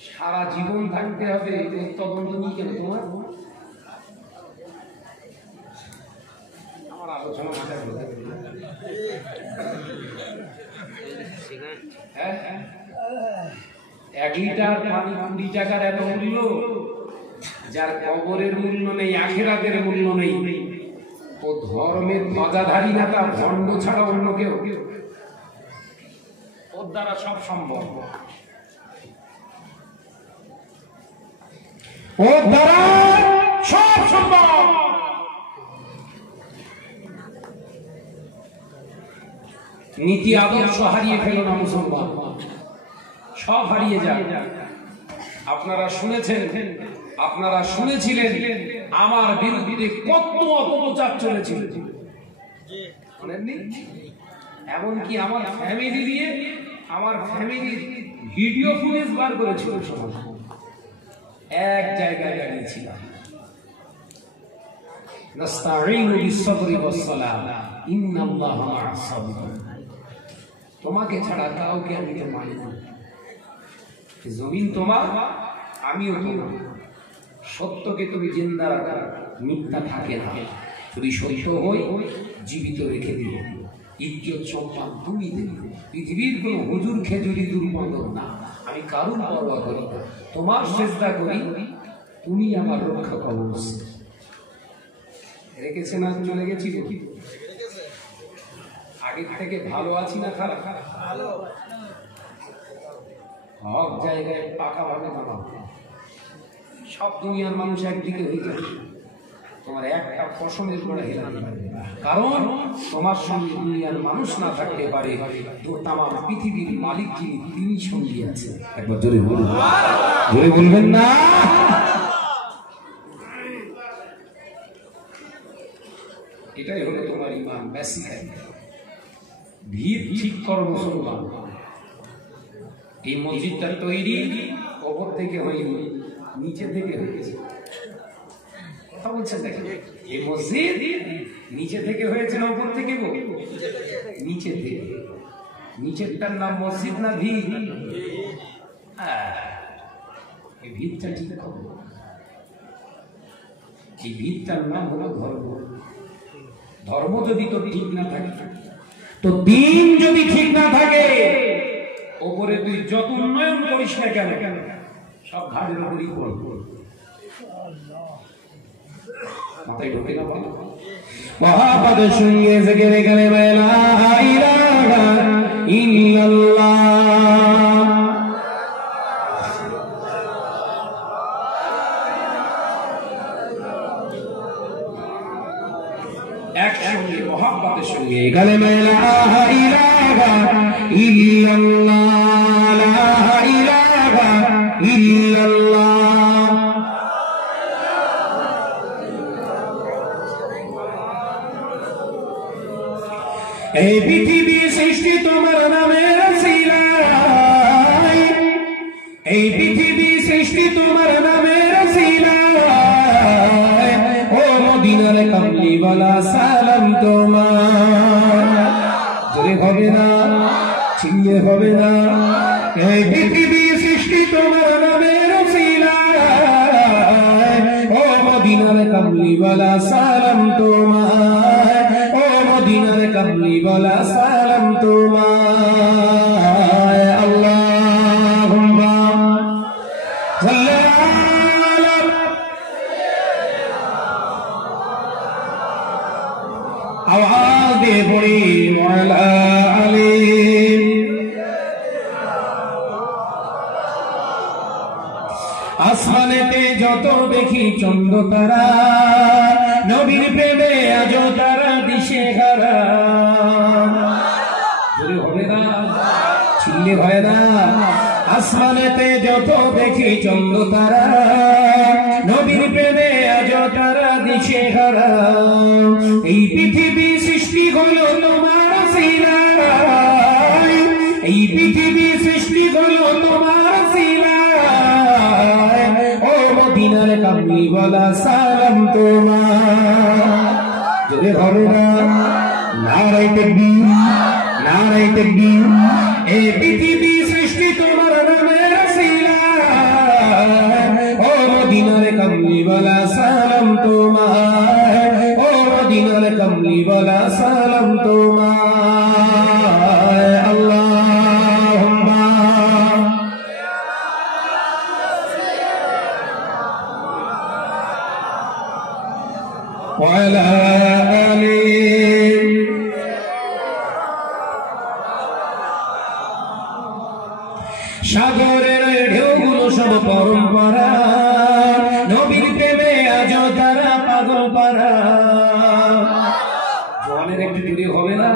সারা জীবন থাকতে হবে, তদন্ত নিয়ে কেন তোমার? আমার আলোচনা মাথায় ঢোকে। 1 লিটার পানি 20 টাকার এত মূল্য, যার কবরের মূল্য নেই, আখিরাতের মূল্য নেই। ও ধর্মের মজাধারী না, তার ভণ্ড ছাড়া অন্য কেউ? ওর দ্বারা সব সম্ভব, ওর দ্বারা সব সম্ভব। নীতি আদর্শ হারিয়ে ফেলো না মুসলমান, সব হারিয়ে যায়। আপনারা শুনেছেন, আপনারা শুনেছিলেন আমার বিরুদ্ধে কত অপপ্রচার চলেছিল, এমনকি আমার ফ্যামিলি দিয়ে, আমার ফ্যামিলির ভিডিও ফুটেজ বার করেছিল। এক জায়গায় দাঁড়িয়েছিলাম, নাস্তাঈনু বিস-সাবরি ওয়াস-সালাহ ইন্নাল্লাহা মা'আস-সাবিরিন। তোমাকে ছাড়া কাউকে আমি তো মানি না। জমিন তোমার, আমিও তোমার। সত্যকে তুমি জিন্দা রাখো, মিথ্যা থাকে না। যদি সত্য হই জীবিত রেখে দিও, ইজ্জত সম্মান তুমি দেবে। পৃথিবীর কোন হুজুর খেজুরি দুর্বন্ধন না, আমি কারুর পরোয়া করি না। তোমার চেষ্টা করি, তুমি আমার রক্ষা কবচ। রেখেছে না? চলে গেছি কি আগের থেকে ভালো আছি না খারাপ? হক জায়গায় পাকা ভাবে বানাবো। সব দুনিয়ার মানুষ একদিকে হয়ে যাবে, তোমার একটা পশমের করে হেলাতে পারবে না। কারণ তোমার সঙ্গে দুনিয়ার মানুষ না থাকতে পারে, তো তাম পৃথিবীর মালিক যিনি, তিনি সঙ্গী আছে। একবার জোরে বলুন, জোরে বলবেন না? এটাই হলো তোমার ঈমান। বেসিক ভিত ঠিক করো মুসলমান। এই মসজিদটা তৈরি ওপর থেকে হয়নি, নিচে থেকে হয়েছে। কথা বলছেন দেখেন, এই মসজিদ নিচে থেকে হয়েছে না ওপর থেকে? নিচে থেকে। নিচেরটার নাম মসজিদ না ভিত? এই ভিতটা ঠিক করো। এই ভিতটার নাম হলো ধর্ম। ধর্ম যদি তো ঠিক না থাকে, তো দিন যদি ঠিক না থাকে, ওপরে তুই যত উন্নয়ন করিস না কেন, সব ঘাড়ের উপরই পড়বে। মাথায় ঢোকে না? মহাপদের সঙ্গে জিকিরে কালিমা লা ইলাহা ইল্লাল্লাহ। একসঙ্গে মহাব্বতের সঙ্গে কালিমা লা ইলাহা ইল্লাল্লাহ, লা ইলাহা ইল্লাল্লাহ। এই পৃথিবী সৃষ্টি তোমার নামের ওসিলায়, এই পৃথিবী সৃষ্টি তোমার নামের ওসিলায়। ও মদিনার কামলিওয়ালা সালাম তোমার। জোরে হবে না, চিল্লে হবে না। এই পৃথিবী সৃষ্টি তোমার নামের ওসিলায়। ও মদিনার কামলিওয়ালা সালাম তোমার। ও মদিনার কামলিওয়ালা সালাম তোমার। আল্লাহুম্মা সাল্লি আলা আওয়াজ দিয়ে পড়ি ওয়ালা আলী। আসমানেতে যত দেখি চন্দ্র তারা, নবীর প্রেমে আজ তারা দিশে হারা। জোরে হবে না, চিল্লে হয় না। আসমানেতে যত দেখি চন্দ্র তারা, নবীর প্রেমে আজ তারা দিশে হারা। এই পৃথিবী সৃষ্টি হলো তোমার ওসিলায়, এই পৃথিবী সৃষ্টি হলো তোমার ওসিলায়। ও মদিনার কামলিওয়ালা সালাম তোমার। যদি হবে না, নারায়ে তাকবীর, নারায়ে তাকবীর। এই পৃথিবী সৃষ্টি তোমার নামের ওসিলায়। ও মদিনার কামলিওয়ালা সালাম তোমার। ও মদিনার কামলিওয়ালা সালাম তোমার। আল্লাহুম্মা ওয়ালা আলী। সাগরের ঢেউগুলো সব পরম্পরা, নবীর প্রেমে আজ তারা পাগল পারা। জলের একটু ঝেড়ে হবে না?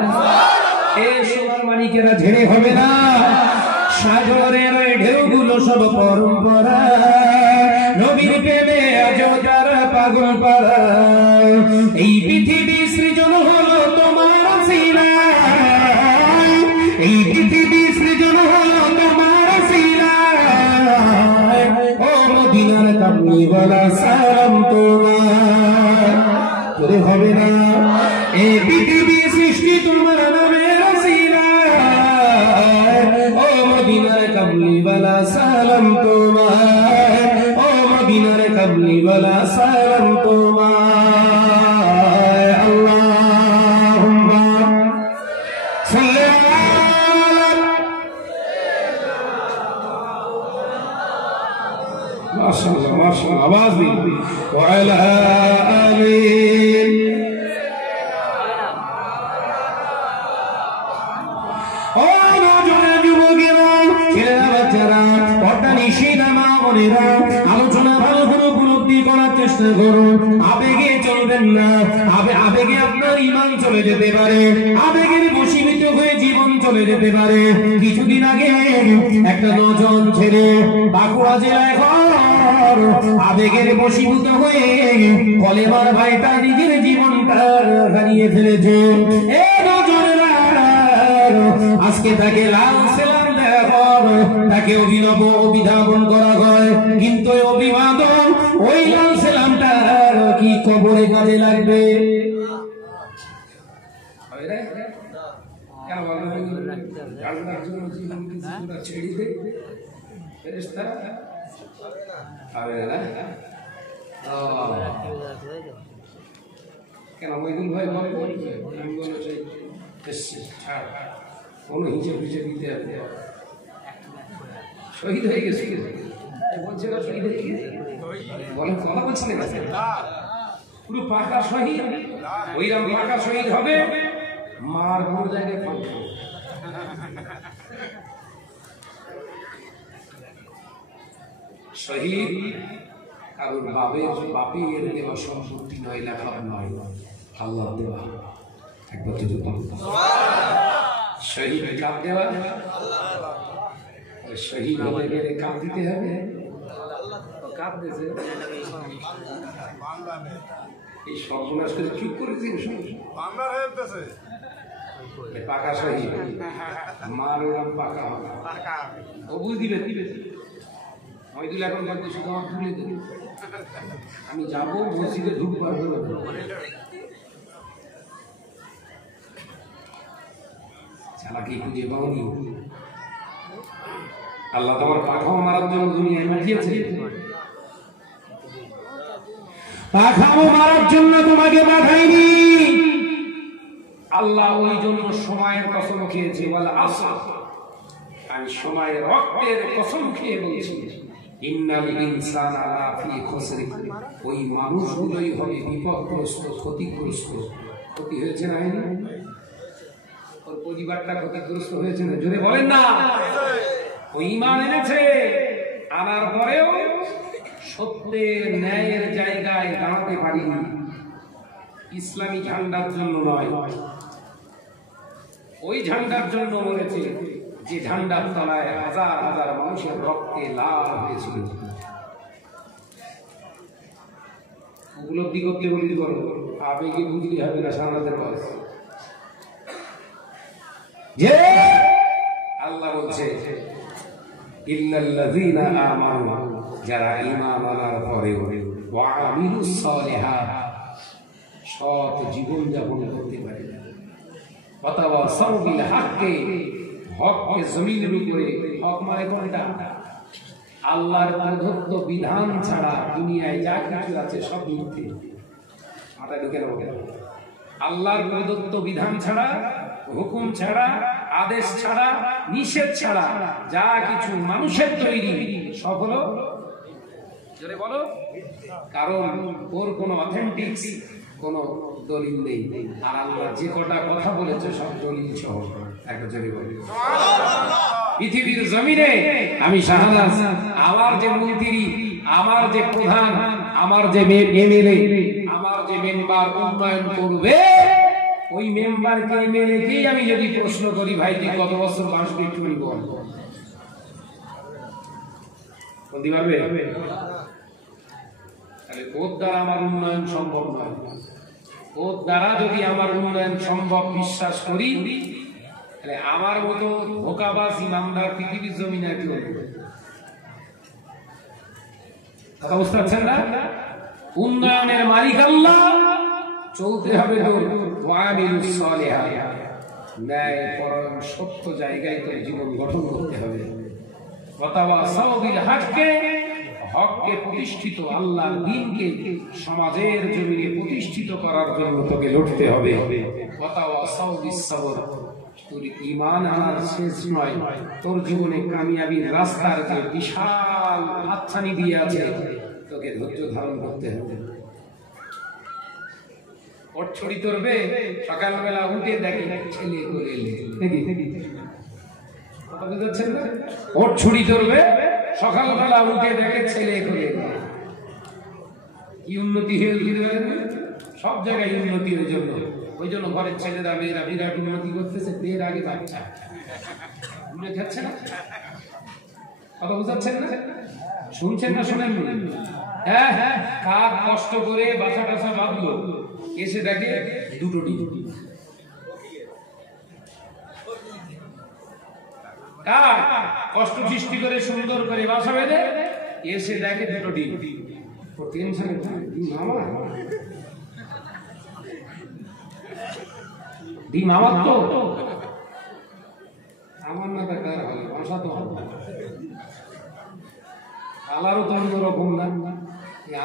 এ সোনার মানিকেরা ঝেড়ে হবে না? সাগরের ঢেউগুলো সব পরম্পরা, নবীর প্রেমে আজ তারা পাগল পারা। এই পৃথিবী সৃজন হলো তোমার ওসিলায়, এই পৃথিবী সৃজন হলো তোমার ওসিলায়। ও মদিনার কামলিওয়ালা সালাম তোমার। জোরে হবে না? এই পৃথিবী সৃষ্টি তোমার নামের ওসিলায়। ও মদিনার কামলিওয়ালা সালাম তোমার। ও মদিনার কামলিওয়ালা সালাম তোমার। আল্লাহুম্মা সাল্লি আলা। মাশাআল্লাহ, মাশাআল্লাহ, আওয়াজ দিন। ওয়ালা আলী। ও নজরে যুবকেরা, ছেলেরা, বাচ্চারা, পর্দা নিশিনা মা বোনেরা, আলোচনা ভালো করে উপলব্ধি করার চেষ্টা করুন। আবেগে চলবেন না, আবেগে আপনার ঈমান চলে যেতে পারে, আবেগের বশীভূত হয়ে জীবন চলে যেতে পারে। কিছুদিন আগে একটা নজন ছেলে বাঁকুড়া জেলায় আবেগের বশীভূত হয়ে কলেমার ভাইটা নিজের জীবনটা হারিয়ে ফেলেছে। এ নজরেরা, আজকে তাকে লাল সেলাম দেওয়া হয়, তাকে অভিনব অভিধাবন করা হয়, কিন্তু ওই অভিবাদন ওই লাল সেলামটা কি কবরে কাজে লাগবে? কেন ওইদিন ভাই কোনো হিসেব হিসেব দিতে হবে, শহীদ হয়ে গেছে বলছে না, শহীদ হয়ে গেছে বলেন, কথা বলছিলেন পুরো পাকা শহীদ, ওইরকম পাকা শহীদ হবে, মার কোনো জায়গায় পাবে শহীদ কারোর বাপের দেওয়া সম্পত্তি নয়, লেখার নয়, আল্লাহ দেওয়া। একবার যদি শহীদ কাপ দেওয়া, শহীদ হতে গেলে কাপ দিতে হবে, কাপ দিয়েছে এই সর্বনাশ করে চুপ করেছি পাকা শহীদ, মার ওরকম পাকা হবে, ও বুঝ দিবে মহিদুল এখন বলতে শুধু আমার তুলে দেবে, আমি যাবো মসজিদে ঢুকবো, চালাকি খুঁজে পাওনি। আল্লাহ তোমার পাখাও মারার জন্য দুনিয়ায় পাঠিয়েছে, পাখাও মারার জন্য তোমাকে পাঠাইনি। আল্লাহ ওই জন্য সময়ের কসম খেয়েছে, বলে আসা, আমি সময়ের রক্তের কসম খেয়ে বলছি, ইন্নাল ইনসানা লাফি খুসরি, ওই মানুষগুলোই হবে বিপদগ্রস্ত, ক্ষতিগ্রস্ত। ক্ষতি হয়েছে না, ওর পরিবারটা ক্ষতিগ্রস্ত হয়েছে না, জোরে বলেন না। ওই ঈমান এনেছে, আনার পরেও সত্যের ন্যায়ের জায়গায় দাঁড়াতে পারিনি, ইসলামী ঝান্ডার জন্য নয়, ওই ঝান্ডার জন্য মরেছে যে ঝান্ডার তলায় হাজার হাজার মানুষের রক্তে লাল হয়েছিল। উপলব্ধি করতে বলি করো, আবেগে বুঝলি হবে না, সামলাতে পারে। যে আল্লাহ বলছে ইল্লাল্লাযীনা আমানু, যারা ঈমান আনার পরে ওয়া আমিলুস সালিহাত, সৎ জীবন যাপন করতে পারে, ওয়াতাওয়াসাউ বিল হাক্কি, হককে জমিনের উপরে, হক মানে কোনটা? আল্লাহর প্রদত্ত বিধান ছাড়া দুনিয়ায় যা কিছু আছে সব মিথ্যে। মাথায় ঢুকে নেব, আল্লাহর প্রদত্ত বিধান ছাড়া, হুকুম ছাড়া, আদেশ ছাড়া, নিষেধ ছাড়া যা কিছু মানুষের তৈরি সব হলো, জোরে বলো, কারণ ওর কোনো অথেন্টিক কোনো দলিল নেই। আর আল্লাহ যে কটা কথা বলেছে সব দলিল সহ। একটা জোরে বলি পৃথিবীর জমিনে আমি শাহনাজ, আমার যে মন্ত্রী, আমার যে প্রধান, আমার যে এমএলএ, আমার যে মেম্বার উন্নয়ন করবে, ওই মেম্বারকে এমএলএকেই আমি যদি প্রশ্ন করি, ভাই তুই কত বছর বাঁচবি, একটু বল, বলতে পারবে? তাহলে ওর দ্বারা আমার উন্নয়ন সম্ভব নয়। ওর দ্বারা যদি আমার উন্নয়ন সম্ভব বিশ্বাস করি, তাহলে আমার মতো ধোঁকাবাজ ইমানদার পৃথিবীর জমিনে কি হবে? কথা বুঝতে পারছেন না? উন্নয়নের মালিক আল্লাহ, চলতে হবে ওয়ামিলুস সালিহাত, ন্যায়পরায়ণ সত্য জায়গায় করে জীবন গঠন করতে হবে। ওয়াতাওয়াসাউ বিল হাক্কি, হককে প্রতিষ্ঠিত, আল্লাহর দ্বীনকে সমাজের জমিনে প্রতিষ্ঠিত করার জন্য তোকে লড়তে হবে। ওয়াতাওয়াসাউ বিস সাবর, তোর ঈমান আনার শেষ নয়, তোর জীবনে কামিয়াবির রাস্তার যে বিশাল হাতছানি দিয়ে আছে, তোকে ধৈর্য ধারণ করতে হবে। ওর ছড়ি ধরবে, সকালবেলা উঠে দেখে ছেলে করে কথা বুঝাচ্ছেন না? ওর ছুরি ধরবে, সকালবেলা উঠে দেখে ছেলে করে। কি উন্নতি হয়ে সব জায়গায় উন্নতি, ওই জন্য ঘরের ছেলেরা মেয়েরা বিরাট উন্নতি করতেছে, বিয়ের আগে বাচ্চা খাচ্ছে না। কথা বুঝাচ্ছেন না? শুনছেন না শোনেন? হ্যাঁ হ্যাঁ, কাক কষ্ট করে বাসা টাসা বাঁধলো, এসে দেখে দুটো ডিম। কাক কষ্ট সৃষ্টি করে সুন্দর করে বাসা বেঁধে এসে দেখে দুটো ডিম। ও টেনশনে ডিম আমার তো আমার না কার হবে বাসা তো কালারও তো অন্যরকম না,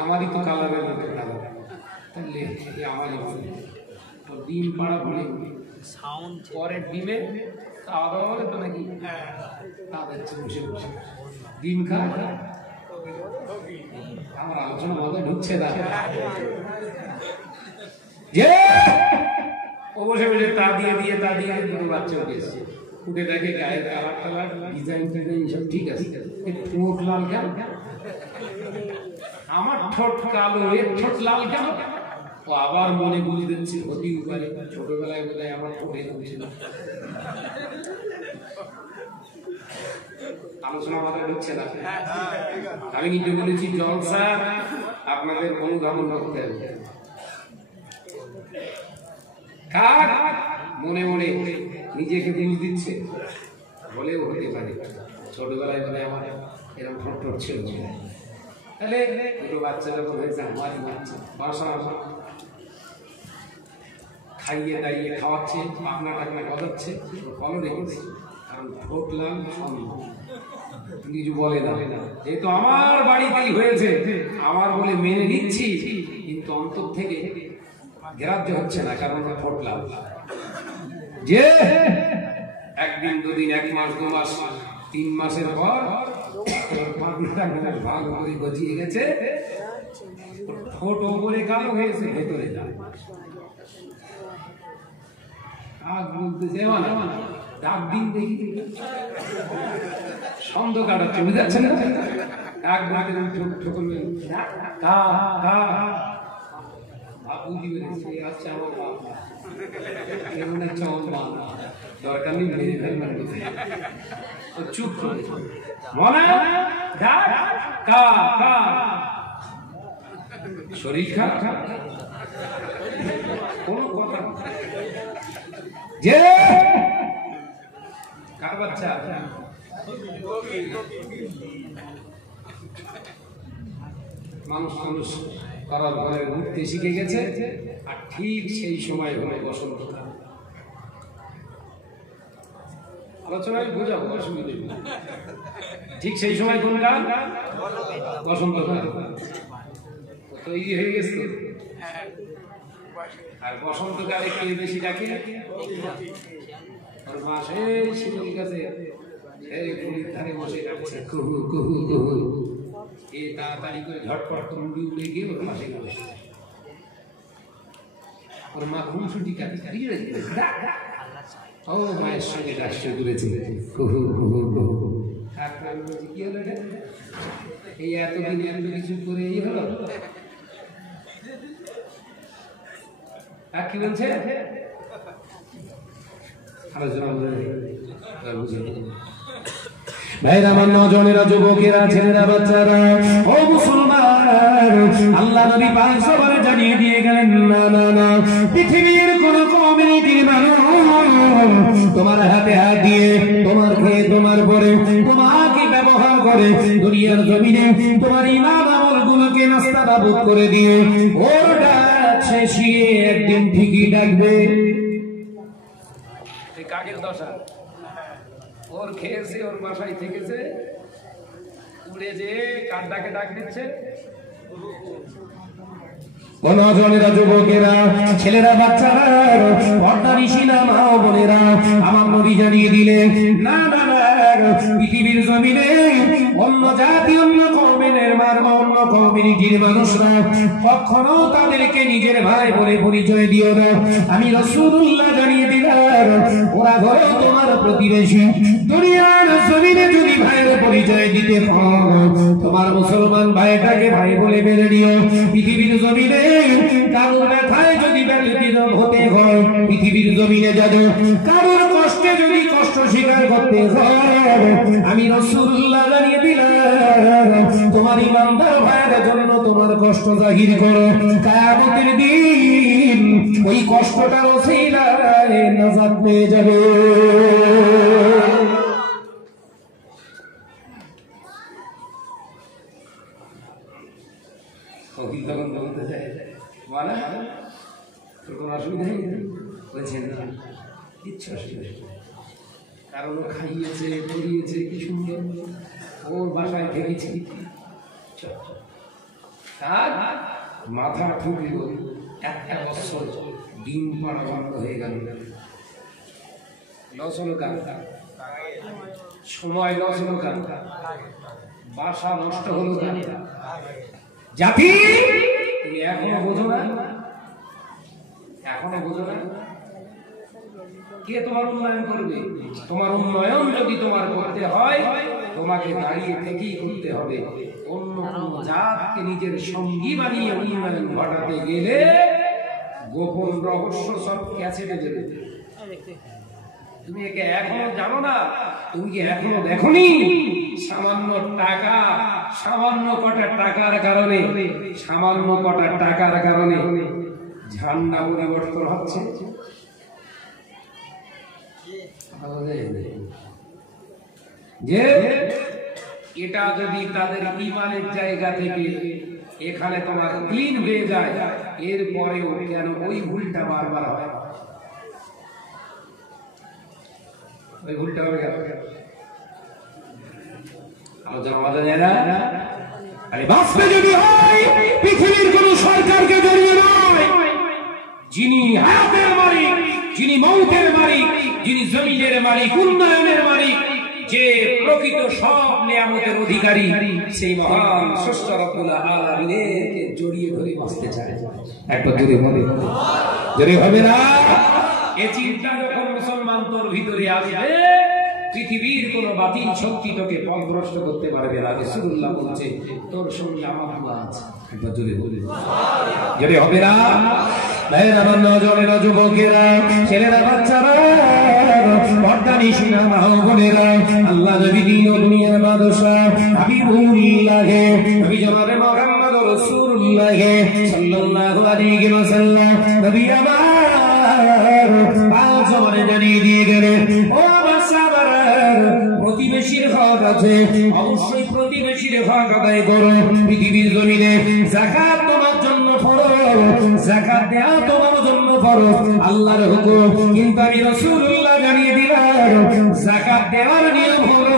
আমারই তো কালারের মধ্যে কালার, তাহলে আমারই তো ডিম পাড়া পড়ে পরের ডিমে খাওয়া দাওয়া করে তো নাকি তাদের বসে বসে ডিম খাওয়া। আমার আলোচনা মাথায় ঢুকছে না যে ও বসে বসে তা দিয়ে দুটো বাচ্চা উঠে এসছে। উঠে দেখে গায়ের কালার টালার ডিজাইন টিজাইন সব ঠিক আছে, ঠোঁট লাল কেন? আমার ঠোঁট কালো, এর ঠোঁট লাল কেন? ও আবার মনে বুঝে দিচ্ছে হতেই পারে ছোটবেলায় বোধহয় আমার ঠোঁট এরকম ছিল। আলোচনা মাথায় ঢুকছে না। আমি কিন্তু বলেছি জলসা আপনাদের অনুধাবন করতে হবে। কাক মনে মনে নিজেকে বুঝ দিচ্ছে, বলেও হতে পারে ছোটবেলায় বলে আমার এরকম ঠোঁট ঠোঁট ছিল। তাহলে দুটো বাচ্চা যখন হয়েছে আমারই বাচ্চা, বাসা খাইয়ে দাইয়ে খাওয়াচ্ছে, পাখনা টাকনা গজাচ্ছে, ফলও রেখেছে, কারণ ঠোঁট লাল কিছু বলে না। যেহেতু আমার বাড়িতেই হয়েছে আমার বলে মেনে নিচ্ছি, কিন্তু অন্তর থেকে গ্রাহ্য হচ্ছে না, কারণ ঠোঁট লাল। যে একদিন দুদিন, এক মাস, 2 মাস, 3 মাসের পর ভালো করে গজিয়ে গেছে, ঠোঁট ওপরে কালো হয়েছে, ভেতরে যায়। বলতেছে ডাক দিন দেখি ছন্দ কাটাচ্ছে, বুঝতে পারছেন না? ডাক বলতে বুঝি বেড়েছে, আচ্ছা আমার বাপ এমন একটা দরকার নেই, মেরে ফেলবার চুপ করে মনে শরীর খারাপ কোনো কথা যে কার বাচ্চা মানুষ মানুষ করার ঘরে ঘুরতে শিখে গেছে। আর ঠিক সেই সময় হলো বসন্ত। আলোচনায় বোঝাবো, অসুবিধা নেই। ঠিক সেই সময় কোন গান? বসন্তকাল। তো ই হয়ে গেছে। আর বসন্তকালে কে বেশি ডাকে? ওর মা সেই শিমুল গাছে এই পুরীর ধারে বসে ডাকছে, কুহু কুহু কুহু। এ তাড়াতাড়ি করে ঝটপট মুড়ি উড়ে গিয়ে ওর পাশে গেছে। ওর মা খুনসুটি কাটি কাটিয়ে ও মায়ের সঙ্গে রাষ্ট্র করেছে, কুহু কুহু কুহু। আমি বলছি কি হলো রে, এই এতদিন এত কিছু করে এই হলো? আর কি বলছে? ভাইরা, আমার নজনেরা, যুবকেরা, ছেলেরা, বাচ্চারা, ও মুসলমান, আল্লাহ নবী পাক সবার জানিয়ে দিয়ে গেলেন, না না না, পৃথিবীর কোন কমিউনিটির মানুষ তোমার হাতে হাত দিয়ে, তোমার খেয়ে, তোমার পরে, তোমাকে ব্যবহার করে দুনিয়ার জমিনে তোমার ইমান আমল গুলোকে নাস্তা নাবুদ করে দিয়ে ওর ডাক শেষিয়ে একদিন ঠিকই ডাকবে। কাকের দশা, ওর খেয়েছে, ওর বাসায় থেকেছে, উড়ে যে কার ডাকে ডাক দিচ্ছে। নজনেরা, যুবকেরা, ছেলেরা, বাচ্চারা, পর্দানিশীলা মা ও বোনেরা, আমার নবী জানিয়ে দিলেন, না না না, পৃথিবীর জমিনে অন্য জাতি, অন্য কওমের অন্য কমিউনিটির মানুষরা কখনো তাদেরকে নিজের ভাই বলে পরিচয় দিও না। আমি রাসূলুল্লাহ জানিয়ে দিলাম, ওরা হলো তোমার প্রতিবেশী। দুনিয়ার জমিনে যদি ভাইয়ের পরিচয় দিতে হয়, তোমার মুসলমান ভাইটাকে ভাই বলে মেনে নিও। পৃথিবীর জমিনে কারোর ব্যথায় যদি ব্যতীত হতে হয়, পৃথিবীর জমিনে যাবে কারোর কষ্টে যদি কষ্ট স্বীকার করতে হয়, আমি রাসূলুল্লাহ জানিয়ে দিলাম, তোমার ইমানদার ভাইয়ের জন্য তোমার কষ্ট জাহির করো। কিয়ামতের দিন ওই কষ্টটার ওসিলায় নাজাত পেয়ে যাবে। ইচ্ছা কারণ খাইয়েছে পরিয়েছে কি সুন্দর, ওর বাসায় থেকেছি, আর মাথা ঠুকল, একটা বছর ডিম পাড়া বন্ধ হয়ে গেল। লস হলো কার? সময় লস হলো কার? বাসা নষ্ট হলো কার? জাতি তুমি এখনো বোঝো না? এখনো বোঝো না? কে তোমার উন্নয়ন করবে? তোমার উন্নয়ন যদি তোমার করতে হয়, তোমাকে দাঁড়িয়ে থেকেই করতে হবে। অন্য কোন জাতকে নিজের সঙ্গী বানিয়ে উন্নয়ন ঘটাতে গেলে গোপন রহস্য সব ক্যাসেটে যাবে। তুমি একে এখনো জানো না? তুমি কি এখনো দেখোনি? সামান্য টাকা, সামান্য কটা টাকার কারণে, সামান্য কটা টাকার কারণে ঝান্ডা পরিবর্তন হচ্ছে। যে এটা যদি তাদের ইমানের জায়গা থেকে এখানে তোমার ক্লিন হয়ে যায়, এরপরেও কেন ওই ভুলটা বারবার হয়? ওই ভুলটা হবে কেন? আলোচনা মাঝে যায় না? আরে বাঁচতে যদি হয় পৃথিবীর কোন সরকারকে জড়িয়ে নয়, যিনি হায়াতের মালিক, যিনি মৌতের মালিক, যিনি জমিনের মালিক, উন্নয়নের মালিক, যে প্রকৃত সব নিয়ামতের অধিকারী, সেই মহান স্রষ্টা রব্বুল আলামিনকে জড়িয়ে ধরে বাঁচতে চায়। একবার জোরে বলে, জোরে হবে না? এই চিন্তা যখন মুসলমান তোর ভিতরে আসবে, পৃথিবীর কোন বাতিল শক্তি তোকে পথভ্রষ্ট করতে পারবে না। রাসূলুল্লাহ বলছে তোর সঙ্গে আমার দোয়া আছে। একবার জোরে বলে, জোরে হবে না? ভাইরা নজরের যুবকেরা, ছেলেরা, বাচ্চারা, পর্দানিশীনা মা ও বোনেরা, আল্লাহ নবী দিন ও দুনিয়ার বাদশাহ হাবিবুল্লাহ নবী জনাবে মুহাম্মদ রাসূলুল্লাহ সাল্লাল্লাহু আলাইহি ওয়াসাল্লাম নবী আমার পাঁচ জমানে জানিয়ে দিয়ে গেলেন, ও বাচ্চারা, প্রতিবেশীর হক আছে, অবশ্যই প্রতিবেশীর হক আদায় করো। পৃথিবীর জমিনে যাকাত তোমার জন্য ফরজ, যাকাত দেওয়া তোমার জন্য ফরজ, আল্লাহর হুকুম। কিন্তু আমি রাসূলুল্লাহ জানিয়ে দিলাম, যাকাত দেওয়ার নিয়ম হলো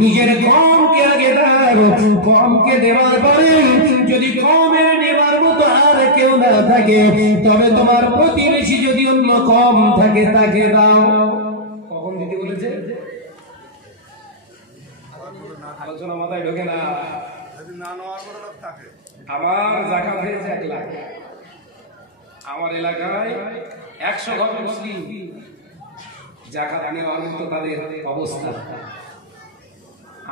নিজের কমকে আগে দাও, কমকে দেওয়ার পরে যদি কমের নেবার মতো আর কেউ না থাকে, তবে তোমার প্রতিবেশী যদি অন্য কম থাকে তাকে দাও। কখন দিতে বলেছে? আলোচনা মাথায় ঢোকে না। আমার যাকাত হয়েছে 1 লাখ, আমার এলাকায় 100 ঘর মুসলিম, যাকাত নেওয়ার মতো তাদের অবস্থা।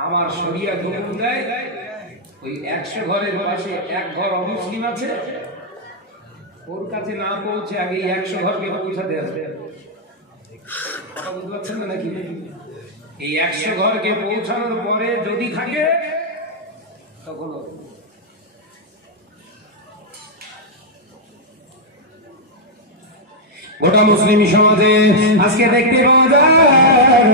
আমার শরিয়া হুকুম দেয় ওই 100 ঘরের পাশে 1 ঘর অমুসলিম আছে, ওর কাছে না পৌঁছে আগে 100 ঘরকে পৌঁছাতে আসবে। কথা বুঝতে পারছেন না নাকি? এই 100 ঘরকে পৌঁছানোর পরে যদি থাকে তখন গোটা মুসলিম সমাজে আজকে দেখতে পাওয়া যায়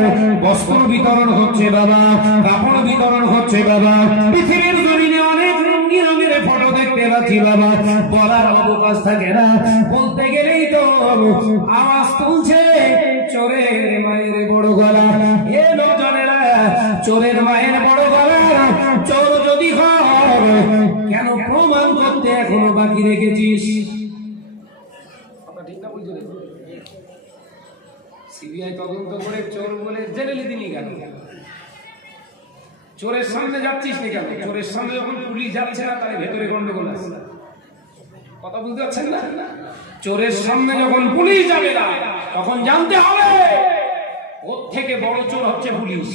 বস্ত্র বিতরণ হচ্ছে বাবা, কাপড় বিতরণ হচ্ছে বাবা, পৃথিবীর জমিনে অনেক রঙিন রঙের ফটো দেখতে পাচ্ছি বাবা, বলার অবকাশ থাকে না। বলতে গেলেই তো আওয়াজ তুলছে চোরের মায়ের বড় গলা। এ লোকজনেরা, চোরের মায়ের বড় গলা, চোর যদি হয় কেন প্রমাণ করতে এখনো বাকি রেখেছিস? ঠিক না বলছো? সিবিআই তদন্ত করে চোর বলে জেলে দিনই কেন? চোরের সামনে যাচ্ছিস না কেন? চোরের সামনে যখন পুলিশ যাচ্ছে না, তাহলে ভেতরে গন্ডগোল আছে। কথা বুঝতে পারছেন না? চোরের সামনে যখন পুলিশ যাবে না, তখন জানতে হবে ওর থেকে বড় চোর হচ্ছে পুলিশ।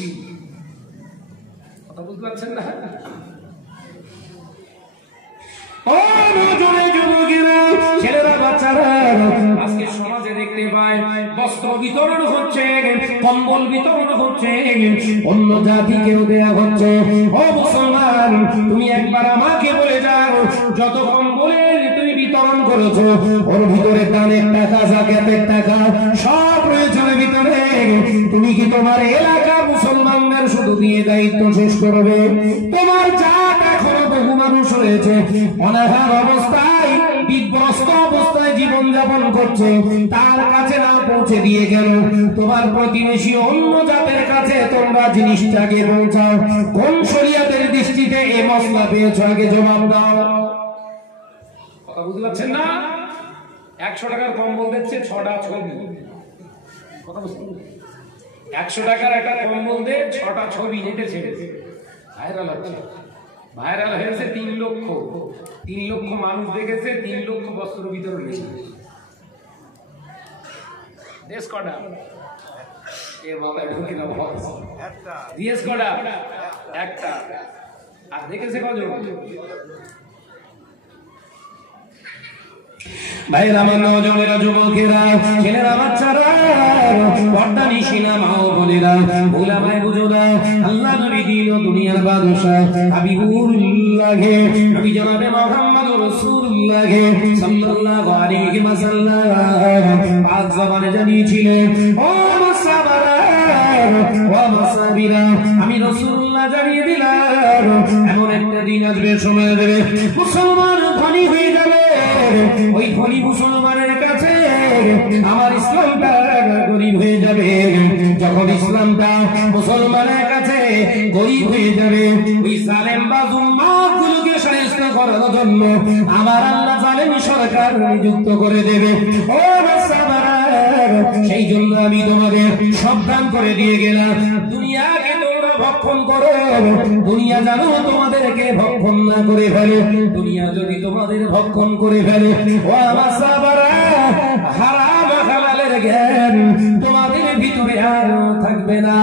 কথা বুঝতে পারছেন না? ও নজরে যুবকেরা, ছেলেরা, বাচ্চারা, আজকে সমাজে দেখতে পাই বস্ত্র বিতরণ হচ্ছে, কম্বল বিতরণ হচ্ছে, অন্য জাতিকেও দেয়া হচ্ছে। ও মুসলমান, তুমি একবার আমাকে বলে যাও, যত কম্বলের তুমি বিতরণ করেছো, ওর ভিতরে দানের টাকা, যাকাতের টাকা সব প্রয়োজনের ভিতরে তুমি কি তোমার এলাকা মুসলমানদের শুধু দিয়ে দায়িত্ব শেষ করবে? তোমার জাত এখনো বহু মানুষ রয়েছে অনাহার অবস্থায় বিধ্বস্ত অবস্থায় জীবন যাপন করছে তার কাছে না পৌঁছে দিয়ে গেল তোমার প্রতিবেশী অন্য জাতের কাছে তোমরা জিনিসটাকে পৌঁছাও। কোন শরীয়তের দৃষ্টিতে এই মশলা পেয়েছো আগে জবাব দাও। কথা বুঝতে পারছেন না? 100 টাকার কম্বল দিচ্ছে 6টা ছবি। কথা বুঝতে 100 টাকার একটা কম্বল দিয়ে 6টা ছবি নেটে ছেড়েছে, ভাইরাল হচ্ছে। ভাইরাল হয়েছে 3 লক্ষ মানুষ দেখেছে, 3 লক্ষ বস্ত্র বিতরণ হয়েছে। দেশ কটা এ বাবা ঢুকে না একটা দিয়েস কটা একটা, আর দেখেছে কজন? ভাইরা আমার নওজনেরা যুবকেরা ছেলেরা বাচ্চারা পর্দা নিশিনা মা ও বোনেরা ভোলা ভাই বুঝো না আল্লাহ নবী দিন ও দুনিয়ার বাদশা হাবিবুল্লাহ নবী জনাবে মুহাম্মদুর রাসূলুল্লাহ সাল্লাল্লাহু আলাইহি ওয়াসাল্লাম পাঁচ জবানে জানিয়েছিলেন ও মুসাবারা ও মুসাবিরা আমি রাসূলুল্লাহ জানিয়ে দিলাম এমন একটা দিন আসবে, সময় আসবে মুসলমান ধনী হয়ে যাবে। ওই ধনী মুসলমানের কাছে আমার ইসলামটা গরিব হয়ে যাবে। যখন ইসলামটা মুসলমানের কাছে গরিব হয়ে যাবে ওই জালেম বা জুম্মাগুলোকে শায়েস্তা করার জন্য আমার আল্লাহ জালেম সরকার নিযুক্ত করে দেবে। ও সাহাবারা সেই জন্য আমি তোমাদের সাবধান করে দিয়ে গেলাম দুনিয়াকে তোমরা ভক্ষণ করো, দুনিয়া জানো তোমাদেরকে ভক্ষণ না করে ফেলে। দুনিয়া যদি তোমাদের ভক্ষণ করে ফেলে ও আমার সাহাবারা হারাম হালালের জ্ঞান তোমাদের ভিতরে আর থাকবে না।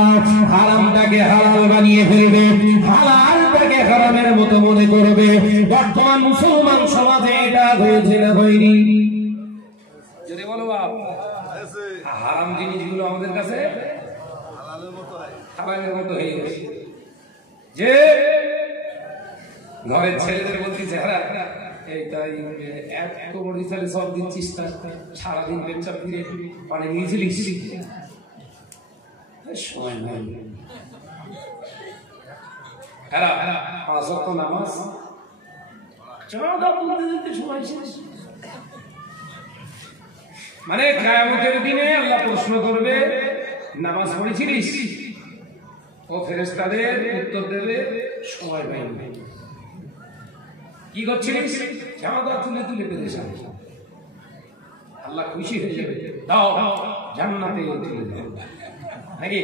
হারামটাকে হালাল বানিয়ে ফেলবে, হালালটাকে হারামের মতো মনে করবে। বর্তমান মুসলমান সমাজে এটা হয়েছে না হয়নি? যদি বলো বাপ হারাম জিনিসগুলো আমাদের কাছে হালালের মতো হয়ে গেছে। যে ঘরের ছেলেদের বলতেছে হারা এই তাই এক কোমর হিসাবে সব দিচ্ছিস না, সারাদিন বেচা ফিরে পানি নিয়েছিলিস সময় নাই। হ্যাঁ 5 ওয়াক্ত নামাজ সময় শেষ। মানে কিয়ামতের দিনে আল্লাহ প্রশ্ন করবে নামাজ পড়েছিলিস? ও ফেরেশতাদের উত্তর দেবে সময় পাইনি। কি করছিলিস? জামাত তুলে তুলে পেতে সামনে। আল্লাহ খুশি হয়ে যাবে, দাও জান্নাতে তুলে দাও। নাকি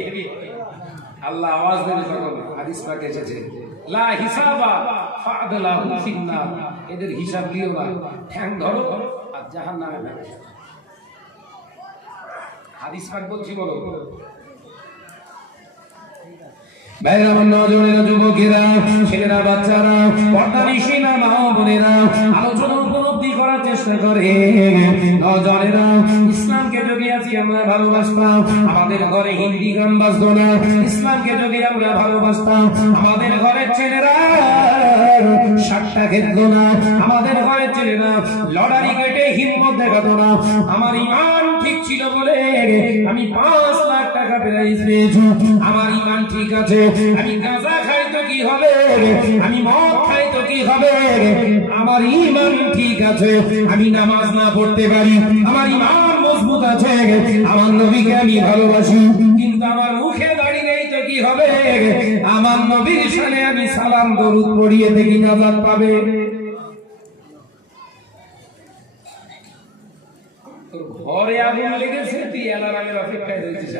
আল্লাহ আওয়াজ দেবে তখন, হাদিস পাকে এসেছে লা হিসাবা ফাদলাহু ফিন্নার, এদের হিসাব দিও না, ঠ্যাং ধরো আর জাহান্নামে ফেলো। হাদিস পাক বলছি বলো। ভাইরা আমার নওজনেরা যুবকেরা ছেলেরা বাচ্চারা পর্দা নিশিনা মা ও বোনেরা আলোচনা উপলব্ধি করার চেষ্টা করে। নওজনেরা ইসলামকে যদি আছি আমরা ভালোবাসতাম আমাদের ঘরে হিন্দি গান বাজতো না। ইসলামকে যদি আমরা ভালোবাসতাম আমাদের ঘরের ছেলেরা সাতটা খেত না, আমাদের ঘরের ছেলেরা লড়াই কেটে হিম্মত দেখাতো না। আমার ইমান ঠিক ছিল বলে আমি 5 লাখ টাকা প্রাইজ পেয়েছি। আমার ইমান ঠিক আছে, আমি গাঁজা খাই তো কি হবে, আমি মদ খাই তো কি হবে, আমার ইমান ঠিক আছে। আমি নামাজ না পড়তে পারি, আমার ইমান মজবুত আছে, আমার নবীকে আমি ভালোবাসি, কিন্তু আমার মুখে দাড়ি নেই তো কি হবে, আমার নবীর শানে আমি সালাম দরুদ পড়িয়ে দেখি নাজাত পাবে। ঘরে আগুন লেগেছে, তুই অ্যালার্মের অপেক্ষায় রয়েছিস।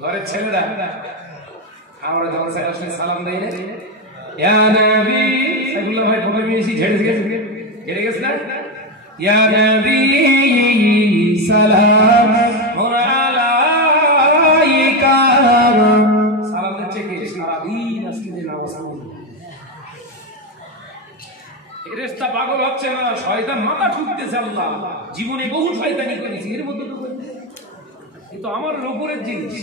ঘরের ছেলেরা আমরা যখন সালাম দেই না, ইয়া নবী সাইফুল্লাহ ভাই ফোনে মিশি ঝেড়ে গেছে না, ইয়া নবী সালাম আলাইকা, সালাম দিচ্ছে কে? সারাদিন আজকে নামাজ ফেরেশতা পাগল হচ্ছে না, শয়তান মাথা ঠুকতেছে। আল্লাহ জীবনে বহু শয়তানি করেছি, এর মধ্যে তো আমার উপরের জিনিস।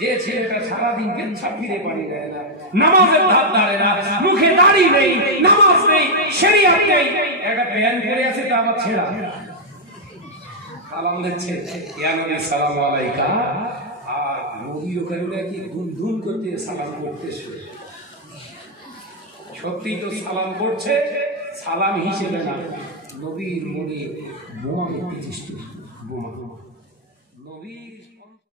যে ছেলেটা সারাদিন পেচ্ছাপ ফিরে পানি দেয় না, নামাজের ধার ধারে না, মুখে দাড়ি নেই, নামাজ নেই, শরিয়াত নেই, একটা প্যান্ট পরে আছে তা আবার ছেঁড়া, সালাম দিচ্ছে ইয়া নবী সালাম আলাইকা, আর নবী ওখানে নাকি ধুম করতে সালাম করতেছে। সত্যি তো সালাম করছে, সালাম হিসেবে না, নবীর মনে বোমা করতে চেষ্টা, বোমা নবীর